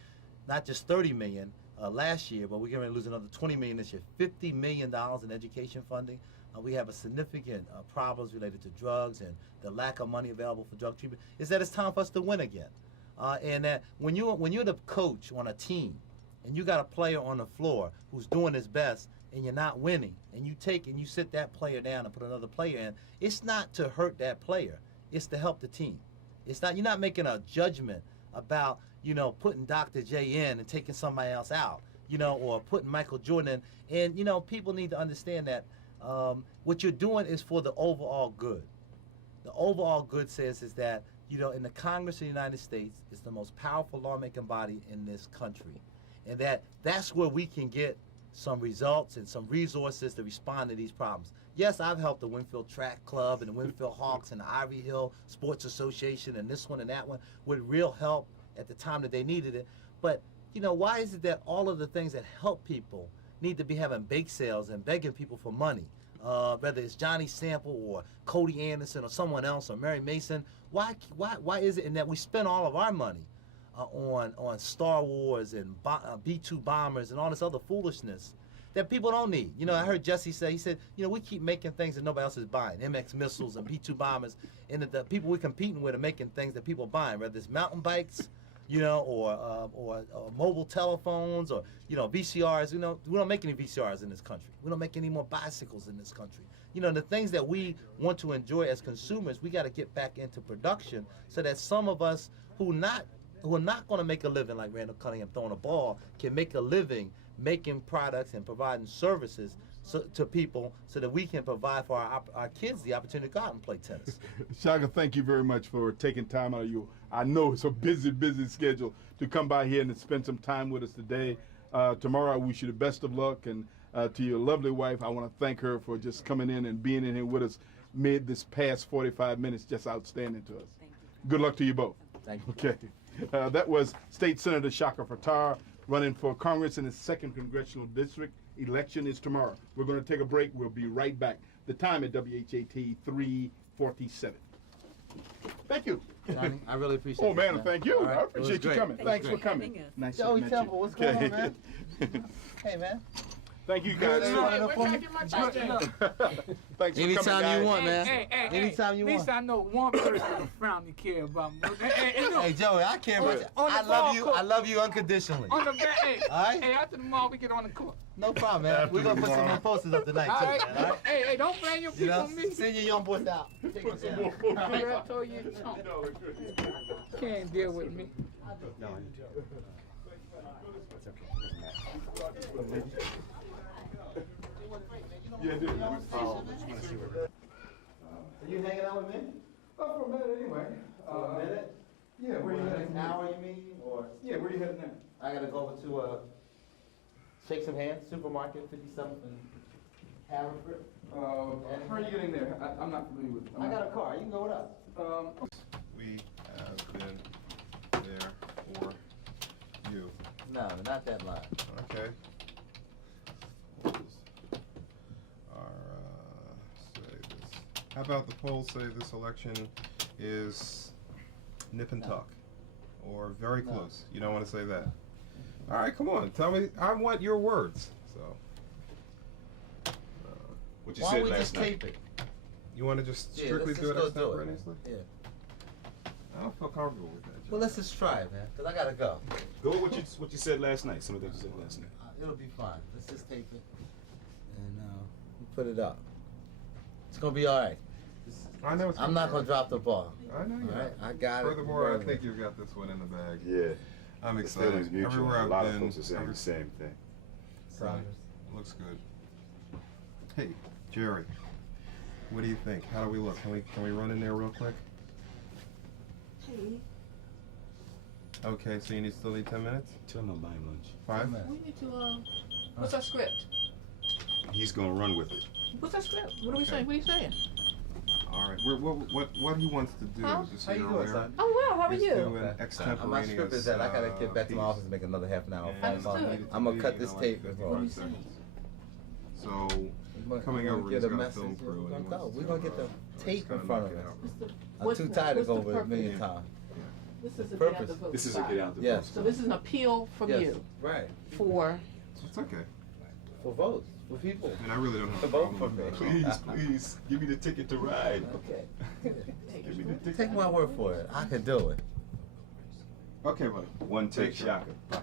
not just 30 million last year, but we're going to lose another 20 million this year. $50 million in education funding. We have a significant problems related to drugs and the lack of money available for drug treatment. Is that it's time for us to win again. And that when you're the coach on a team and you got a player on the floor who's doing his best and you're not winning, and you take and you sit that player down and put another player in, it's not to hurt that player. It's to help the team. It's not, you're not making a judgment about, you know, putting Dr. J in and taking somebody else out, you know, or putting Michael Jordan in. And, you know, people need to understand that what you're doing is for the overall good. The overall good says is that, you know, in the Congress of the United States is the most powerful lawmaking body in this country. And that's where we can get some results and some resources to respond to these problems. Yes, I've helped the Winfield Track Club and the Winfield Hawks and the Ivy Hill Sports Association and this one and that one with real help at the time that they needed it. But, you know, why is it that all of the things that help people need to be having bake sales and begging people for money? Whether it's Johnny Sample or Cody Anderson or someone else or Mary Mason, why is it in that we spend all of our money on Star Wars and B-2 bombers and all this other foolishness that people don't need? You know, I heard Jesse say, he said, you know, we keep making things that nobody else is buying, MX missiles and B-2 bombers, and the people we're competing with are making things that people are buying, whether it's mountain bikes, you know, or mobile telephones, or, you know, VCRs. You know, we don't make any VCRs in this country. We don't make any more bicycles in this country. You know, the things that we want to enjoy as consumers, we got to get back into production so that some of us who are not going to make a living like Randall Cunningham throwing a ball can make a living making products and providing services to people so that we can provide for our kids the opportunity to go out and play tennis. Chaka, thank you very much for taking time out of you. I know it's a busy schedule to come by here and spend some time with us today. Tomorrow I wish you the best of luck, and to your lovely wife, I want to thank her for just coming in and being in here with us. Made this past 45 minutes just outstanding to us. Thank you. Good luck to you both. Thank you. Okay. That was State Senator Chaka Fattah running for Congress in his 2nd Congressional District. Election is tomorrow. We're going to take a break. We'll be right back. The time at WHAT 3:47. Thank you. Johnny, I really appreciate it. Oh, man, thank you. Right. I appreciate you coming. Thanks for coming. Nice to meet you. Temple, what's going on, man? Hey, man. Thank you, guys. Thanks for Anytime coming, guys. you want, man. Hey, Anytime you at least want. I know one person around me care about me. Hey, Joey, I care about you. On the I love ball you. court. I love you unconditionally. On the back, hey, All right? hey, after the mall, we get on the court. No problem, man. We're gonna put some more posters up tonight, All too, right? man. All right? Hey, don't blame your You people know, on me. send your young boys out. Take Put us some down. more folks I out. told you can't deal with me. Yeah, dude. Are you hanging out with me? Oh, for a minute anyway. For a minute? Yeah, where you headed? Next hour, you mean? Or Yeah, where you headed now? I gotta go over to shake some hands, supermarket, 57th and Haverford. How are you getting there? I'm not familiar with. I got a car. You can go with us. We have been there for you. No, not that line. Okay. Say this. How about the polls say this election is nip and tuck, or very close? You don't want to say that. All right, come on. Tell me. I want your words. So. What you Why said don't we last just night. tape it? You want to just Yeah, strictly let's do it just go do it. extemporaneously? Yeah. I don't feel comfortable with that. Joe. Well, let's just try it, man, because I gotta go. Go with what you said last night. Some of the things you said last night. It'll be fine. Let's just tape it and we'll put it up. It's gonna be all right. I know it's I'm not gonna drop the ball. I know you All right, are. I got it. Furthermore, I think you've got this one in the bag. Yeah. I'm The excited. feeling's mutual. Everywhere A I've lot been, of folks are saying the same thing. Right. Looks good. Hey, Jerry. What do you think? How do we look? Can we run in there real quick? Hey. Okay, so you still need 10 minutes? Tell him I'm buying lunch. 5? We need to, what's our script? He's gonna run with it. What's our script? What are we Okay. saying? What are you saying? All right. What he wants to do, Huh? just so How you you're doing, aware, son? Oh, well, how are is you? do an extemporaneous My script is that I gotta get back to my piece. office and make another half an hour And phone call. Understood. I'm gonna cut this like tape. 55 seconds. So, coming We're over, gonna he's get a got a message. film crew. and he wants We're to, gonna get the tape kinda in front knock of it us. out. I'm What's too the- tired to what's go the over it a million purpose? times. This is a Purpose. get out the vote This is a side. get out the Yes. So this is an appeal from Yes. you Right. for, It's okay. For votes. For people. And I really don't have To a vote problem for with me. that. Please, give me the ticket to ride. okay. Give me the ticket. Take my word for it. I can do it. Okay, buddy. One take, Chaka. All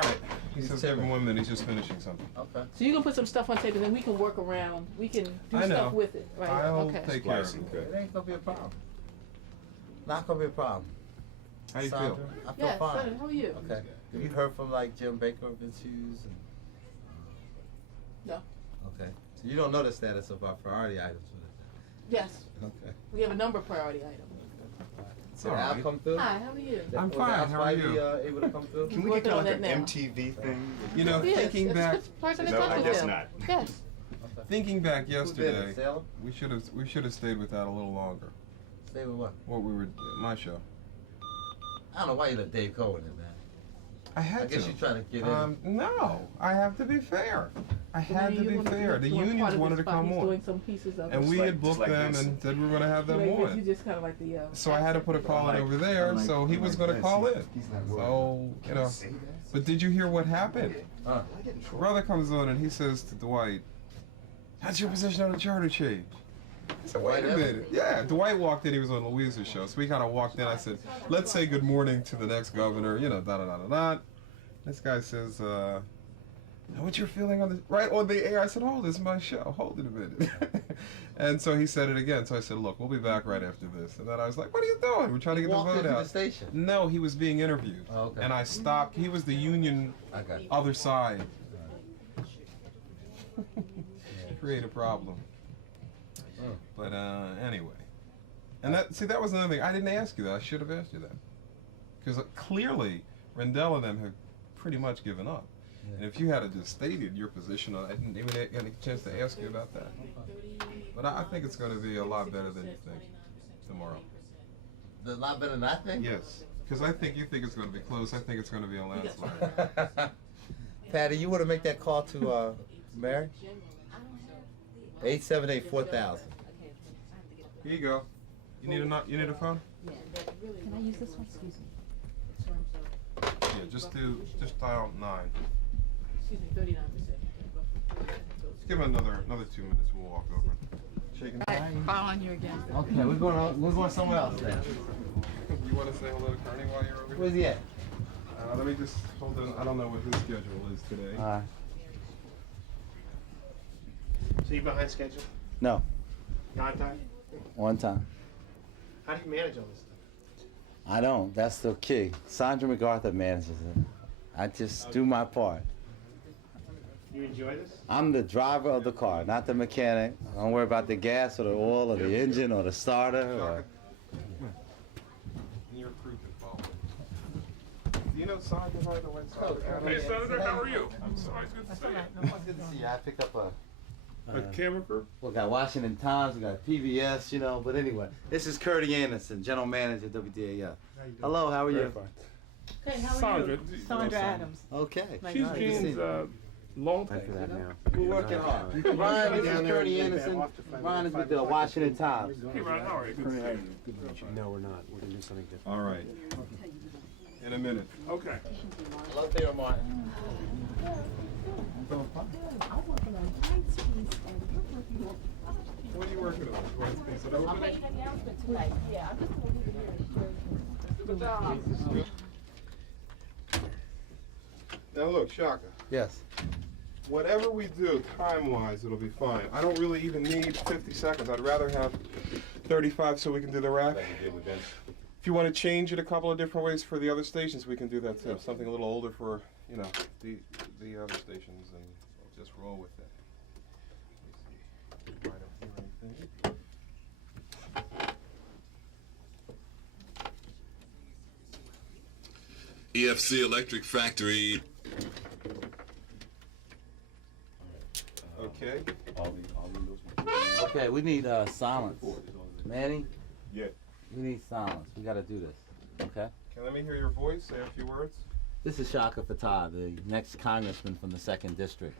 right. He says give him 1 minute. He's just finishing something. Okay. So you can put some stuff on tape and then we can work around, we can do I know. stuff with it, right? I'll Okay. take care of Splicing. it. It ain't gonna be a problem. Not gonna be a problem. How you Sandra, feel? I feel Yes, fine. Sonny, how are you? Okay. Have you heard from like Jim Baker of His Shoes? And... No. Okay. So you don't know the status of our priority items for Yes, this? Okay. we have a number of priority items. Did All Al right. come through? Hi, how are you? I'm Was fine. Al How are Spivey, you? able to come through? Can we Working get on kind of that like an now. MTV thing? You know, Yes, thinking it's back, good person to No, talk I with guess them. not. Yes. thinking back Who did yesterday, it? Sailor? we should have stayed with that a little longer. Stay with what? What we were, my show. I don't know why you let Dave Cohen in, man. I had I guess to. you try to get in. No, I have to be fair. I So had maybe to you be wanna fair. The doing part unions of wanted to this spot. come He's on. doing some pieces of And it. we like- had booked just like them this. and said we were going to have them Like this, on. you just kind of like the, So I had to put a call in over there, so he was going to call in. So, you know. But did you hear what happened? Brother comes on and he says to Dwight, "How's your position on the charter change?" I said, "Wait a minute." Yeah, Dwight walked in, he was on Louisa's show. So we kind of walked in. I said, "Let's say good morning to the next governor," you know, da da da da da. This guy says, "What's your feeling on this?" Right on the air, I said, "Oh, this is my show. Hold it a minute." And so he said it again. So I said, "Look, we'll be back right after this." And then I was like, "What are you doing? We're trying to get the Walked vote into out." the station. No, he was being interviewed. Oh, okay. And I stopped. He was the union I got you. other side. Create a problem. Oh. But anyway. And that was another thing. I didn't ask you that. I should have asked you that. Because clearly, Rendell and them have pretty much given up. Yeah. And if you had just stated your position, I didn't even get a chance to ask you about that. But I think it's going to be a lot better than you think tomorrow. A lot better than I think? Yes. Because I think you think it's going to be close. I think it's going to be a landslide. Patty, you want to make that call to Mary? 878-4000. Here you go. You need a phone? Can I use this one? Excuse me. Yeah, just dial 9. Excuse me, 39%. Let's give him another 2 minutes. We'll walk over. Shaking. Following you again. Okay, we're going somewhere else then. You want to say hello to Kearney while you're over here? Where's he at? Let me just hold on. I don't know what his schedule is today. So you behind schedule? No, On time? one time. How do you manage all this stuff? I don't. That's the key. Sandra MacArthur manages it. I just do my part. You enjoy this? I'm the driver of the car, not the mechanic. I don't worry about the gas or the oil or the engine or the starter. Or... Your crew can follow. Do you know Sandra, by the way? Hey, Senator, how are you? I'm sorry, it's good to see you. Good to see you. I picked up a camera crew? We got Washington Times, we got PBS, you know. But anyway, this is Curdy Anderson, General Manager, WDAF. Hello, how are you? Hey, how are Sandra. you? Sandra Adams. Okay. She's Jean's long Thank you for that now. We're working hard. Ryan, this is Curdy Anderson. Ryan is with the Washington Times. Hey, Ryan, how are you? Good to see you. Good to meet you. No, we're not. We're going to do something different. All right. In a minute. Okay. Hello there, Martin. What are you working on? I'm making an announcement tonight. Yeah, I'm just gonna leave it here. Now look, Chaka. Yes. Whatever we do, time-wise, it'll be fine. I don't really even need 50 seconds. I'd rather have 35 so we can do the wrap. If you want to change it a couple of different ways for the other stations, we can do that too. Something a little older for, you know, the other stations, and we'll just roll with it. EFC Electric Factory. Okay. Okay, we need silence. Manny? Yeah. We need silence. We gotta do this. Okay? Can let me hear your voice? Say a few words. This is Chaka Fattah, the next congressman from the 2nd District.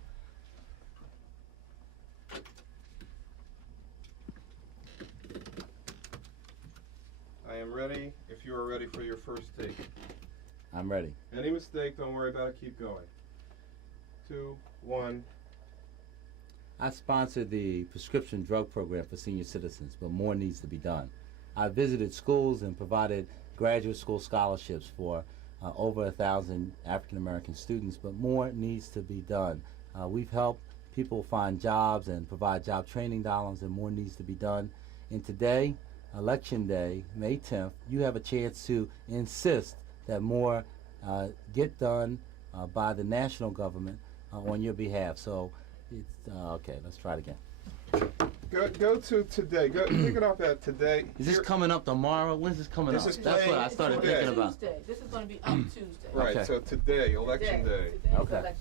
I am ready if you are ready for your first take. I'm ready. Any mistake, don't worry about it, keep going. 2, 1. I sponsored the prescription drug program for senior citizens, but more needs to be done. I visited schools and provided graduate school scholarships for over 1,000 African American students, but more needs to be done. We've helped people find jobs and provide job training dollars, and more needs to be done. And today, Election Day, May 10th, you have a chance to insist that more get done by the national government on your behalf. So, it's okay. Let's try it again. Go to today. Go pick it up at today. Is this coming up tomorrow? When's this coming up? This is That's what I started today. thinking about. Tuesday. This is going to be up Tuesday. Right. Okay. So today, election day. Okay.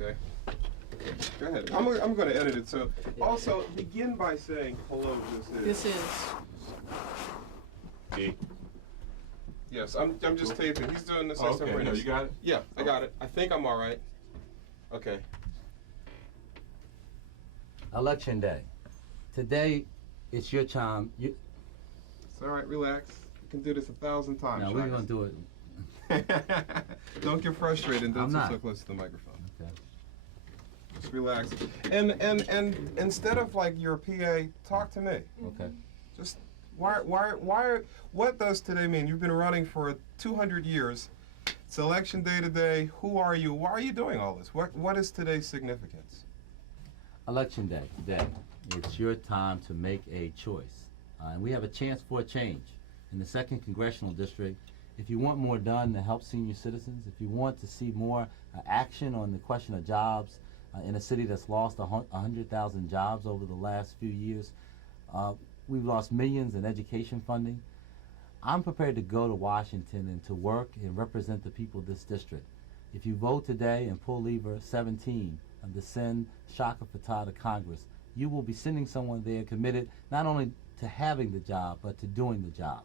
Okay. Go ahead. I'm going to edit it. So also begin by saying hello. This is. Me. Yes, I'm just taping. He's doing this. Oh, okay. No, you got it? Yeah, I got it. I think I'm all right. Okay. Election Day. Today, it's your time. It's all right. Relax. You can do this 1,000 times. No, we're going to do it. Don't get frustrated and don't I'm sit not. so close to the microphone. Okay. Just relax. And instead of like your PA, talk to me. Okay. Just what does today mean? You've been running for 200 years. It's election day today. Who are you? Why are you doing all this? What is today's significance? Election Day today. It's your time to make a choice. And we have a chance for a change. In the 2nd Congressional District, if you want more done to help senior citizens, if you want to see more action on the question of jobs in a city that's lost 100,000 jobs over the last few years, we've lost millions in education funding. I'm prepared to go to Washington and to work and represent the people of this district. If you vote today and pull lever 17 to send Chaka Fattah to Congress, you will be sending someone there committed not only to having the job, but to doing the job.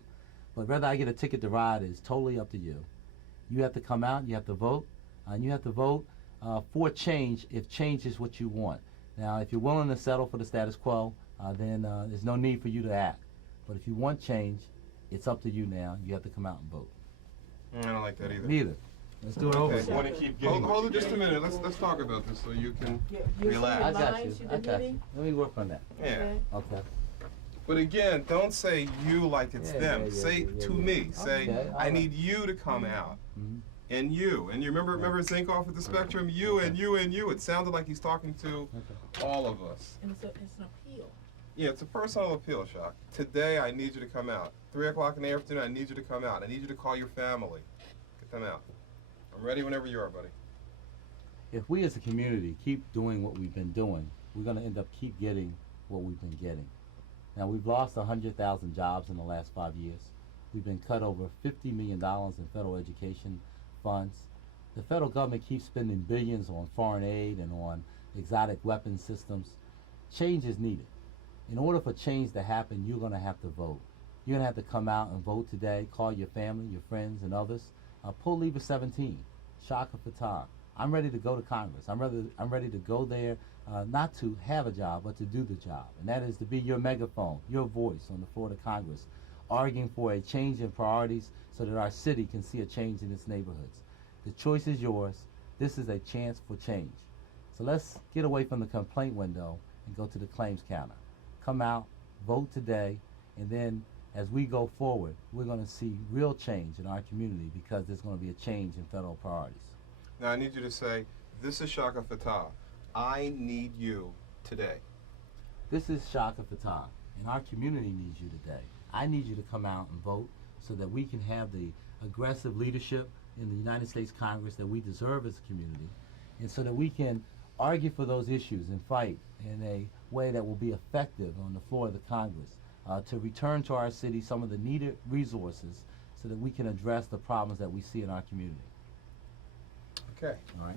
But whether I get a ticket to ride is totally up to you. You have to come out, you have to vote, and you have to vote for change if change is what you want. Now, if you're willing to settle for the status quo, then there's no need for you to act. But if you want change, it's up to you now. You have to come out and vote. I don't like that either. Neither. Let's do it over. Okay. Want to keep getting Hold it just a minute. Let's talk about this so you can relax. I got you. I got you. Let me work on that. Yeah. Okay. But again, don't say you like it's Yeah, them. yeah, yeah, say yeah, to yeah. me. Say Okay, all I right. need you to come out. Mhm. And you. And you remember Zinkoff at the Spectrum? You and you and you. It sounded like he's talking to all of us. And it's an appeal. Yeah, it's a personal appeal, Shock. Today, I need you to come out. 3 o'clock in the afternoon, I need you to come out. I need you to call your family. Get them out. I'm ready whenever you are, buddy. If we as a community keep doing what we've been doing, we're going to end up keep getting what we've been getting. Now, we've lost 100,000 jobs in the last 5 years. We've been cut over $50 million in federal education funds. The federal government keeps spending billions on foreign aid and on exotic weapons systems. Change is needed. In order for change to happen, you're going to have to vote. You're going to have to come out and vote today. Call your family, your friends, and others. Pull lever 17, Chaka Fattah. I'm ready to go to Congress. I'm ready to go there, not to have a job, but to do the job. And that is to be your megaphone, your voice on the floor of Congress, arguing for a change in priorities so that our city can see a change in its neighborhoods. The choice is yours. This is a chance for change. So let's get away from the complaint window and go to the claims counter. Come out, vote today, and then as we go forward, we're going to see real change in our community because there's going to be a change in federal priorities. Now, I need you to say, this is Chaka Fattah. I need you today. This is Chaka Fattah, and our community needs you today. I need you to come out and vote so that we can have the aggressive leadership in the United States Congress that we deserve as a community, and so that we can argue for those issues and fight in a way that will be effective on the floor of the Congress to return to our city some of the needed resources so that we can address the problems that we see in our community. Okay. All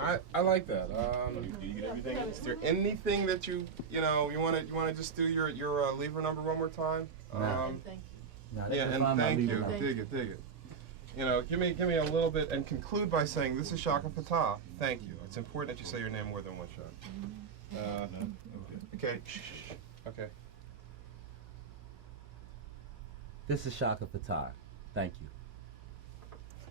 right. I like that. You get everything. Is there anything that you wanna just do your lever number one more time? No. Yeah, and thank you. Dig it. You know, give me a little bit and conclude by saying this is Chaka Fattah. Thank you. It's important that you say your name more than one shot. Okay. Shh. Okay. This is Chaka Fattah. Thank you.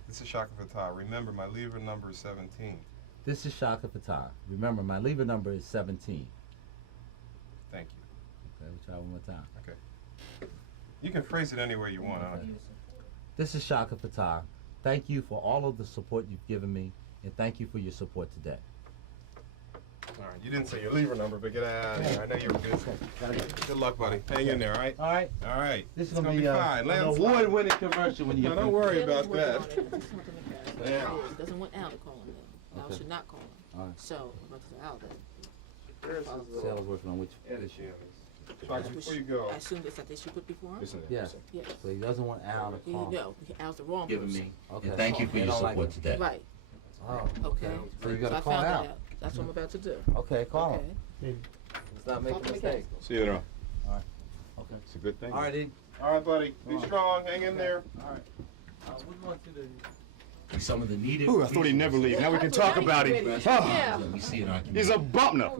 This is Chaka Fattah. Remember, my lever number is 17. This is Chaka Fattah. Remember, my lever number is 17. Thank you. Okay, we'll try one more time. Okay. You can phrase it any way you want. Okay. This is Chaka Fattah. Thank you for all of the support you've given me, and thank you for your support today. All right. You didn't say your lever number, but get out of here. I know you were good. Good luck, buddy. Hang in there, all right? All right. All right. This is It's gonna be fine. an award-winning commercial when you No, don't worry about that. Yeah. Doesn't want Al to call him then. Al Okay. should not call him. All right. So, what's the Al then? Sal's working on which issue? Chaka, before you go. I assume it's that they should put before him? Yes. Yes. So he doesn't want Al to There you call. go. Al's the wrong Given person. me. Okay. And thank you for They your don't like support it. today. Right. Oh, Okay. So you So gotta I call found Al. that out. That's what I'm about to do. Okay, call him. Okay. Let's not make a Call him mistake. See you around. All right. Okay. It's a good thing. All right, Ed. All right, buddy. Be strong. Hang in there. All right. We're going to the... Some of the needed. Ooh, I thought he'd never leave. Now we can talk about him. That we see in our community. He's a bump now.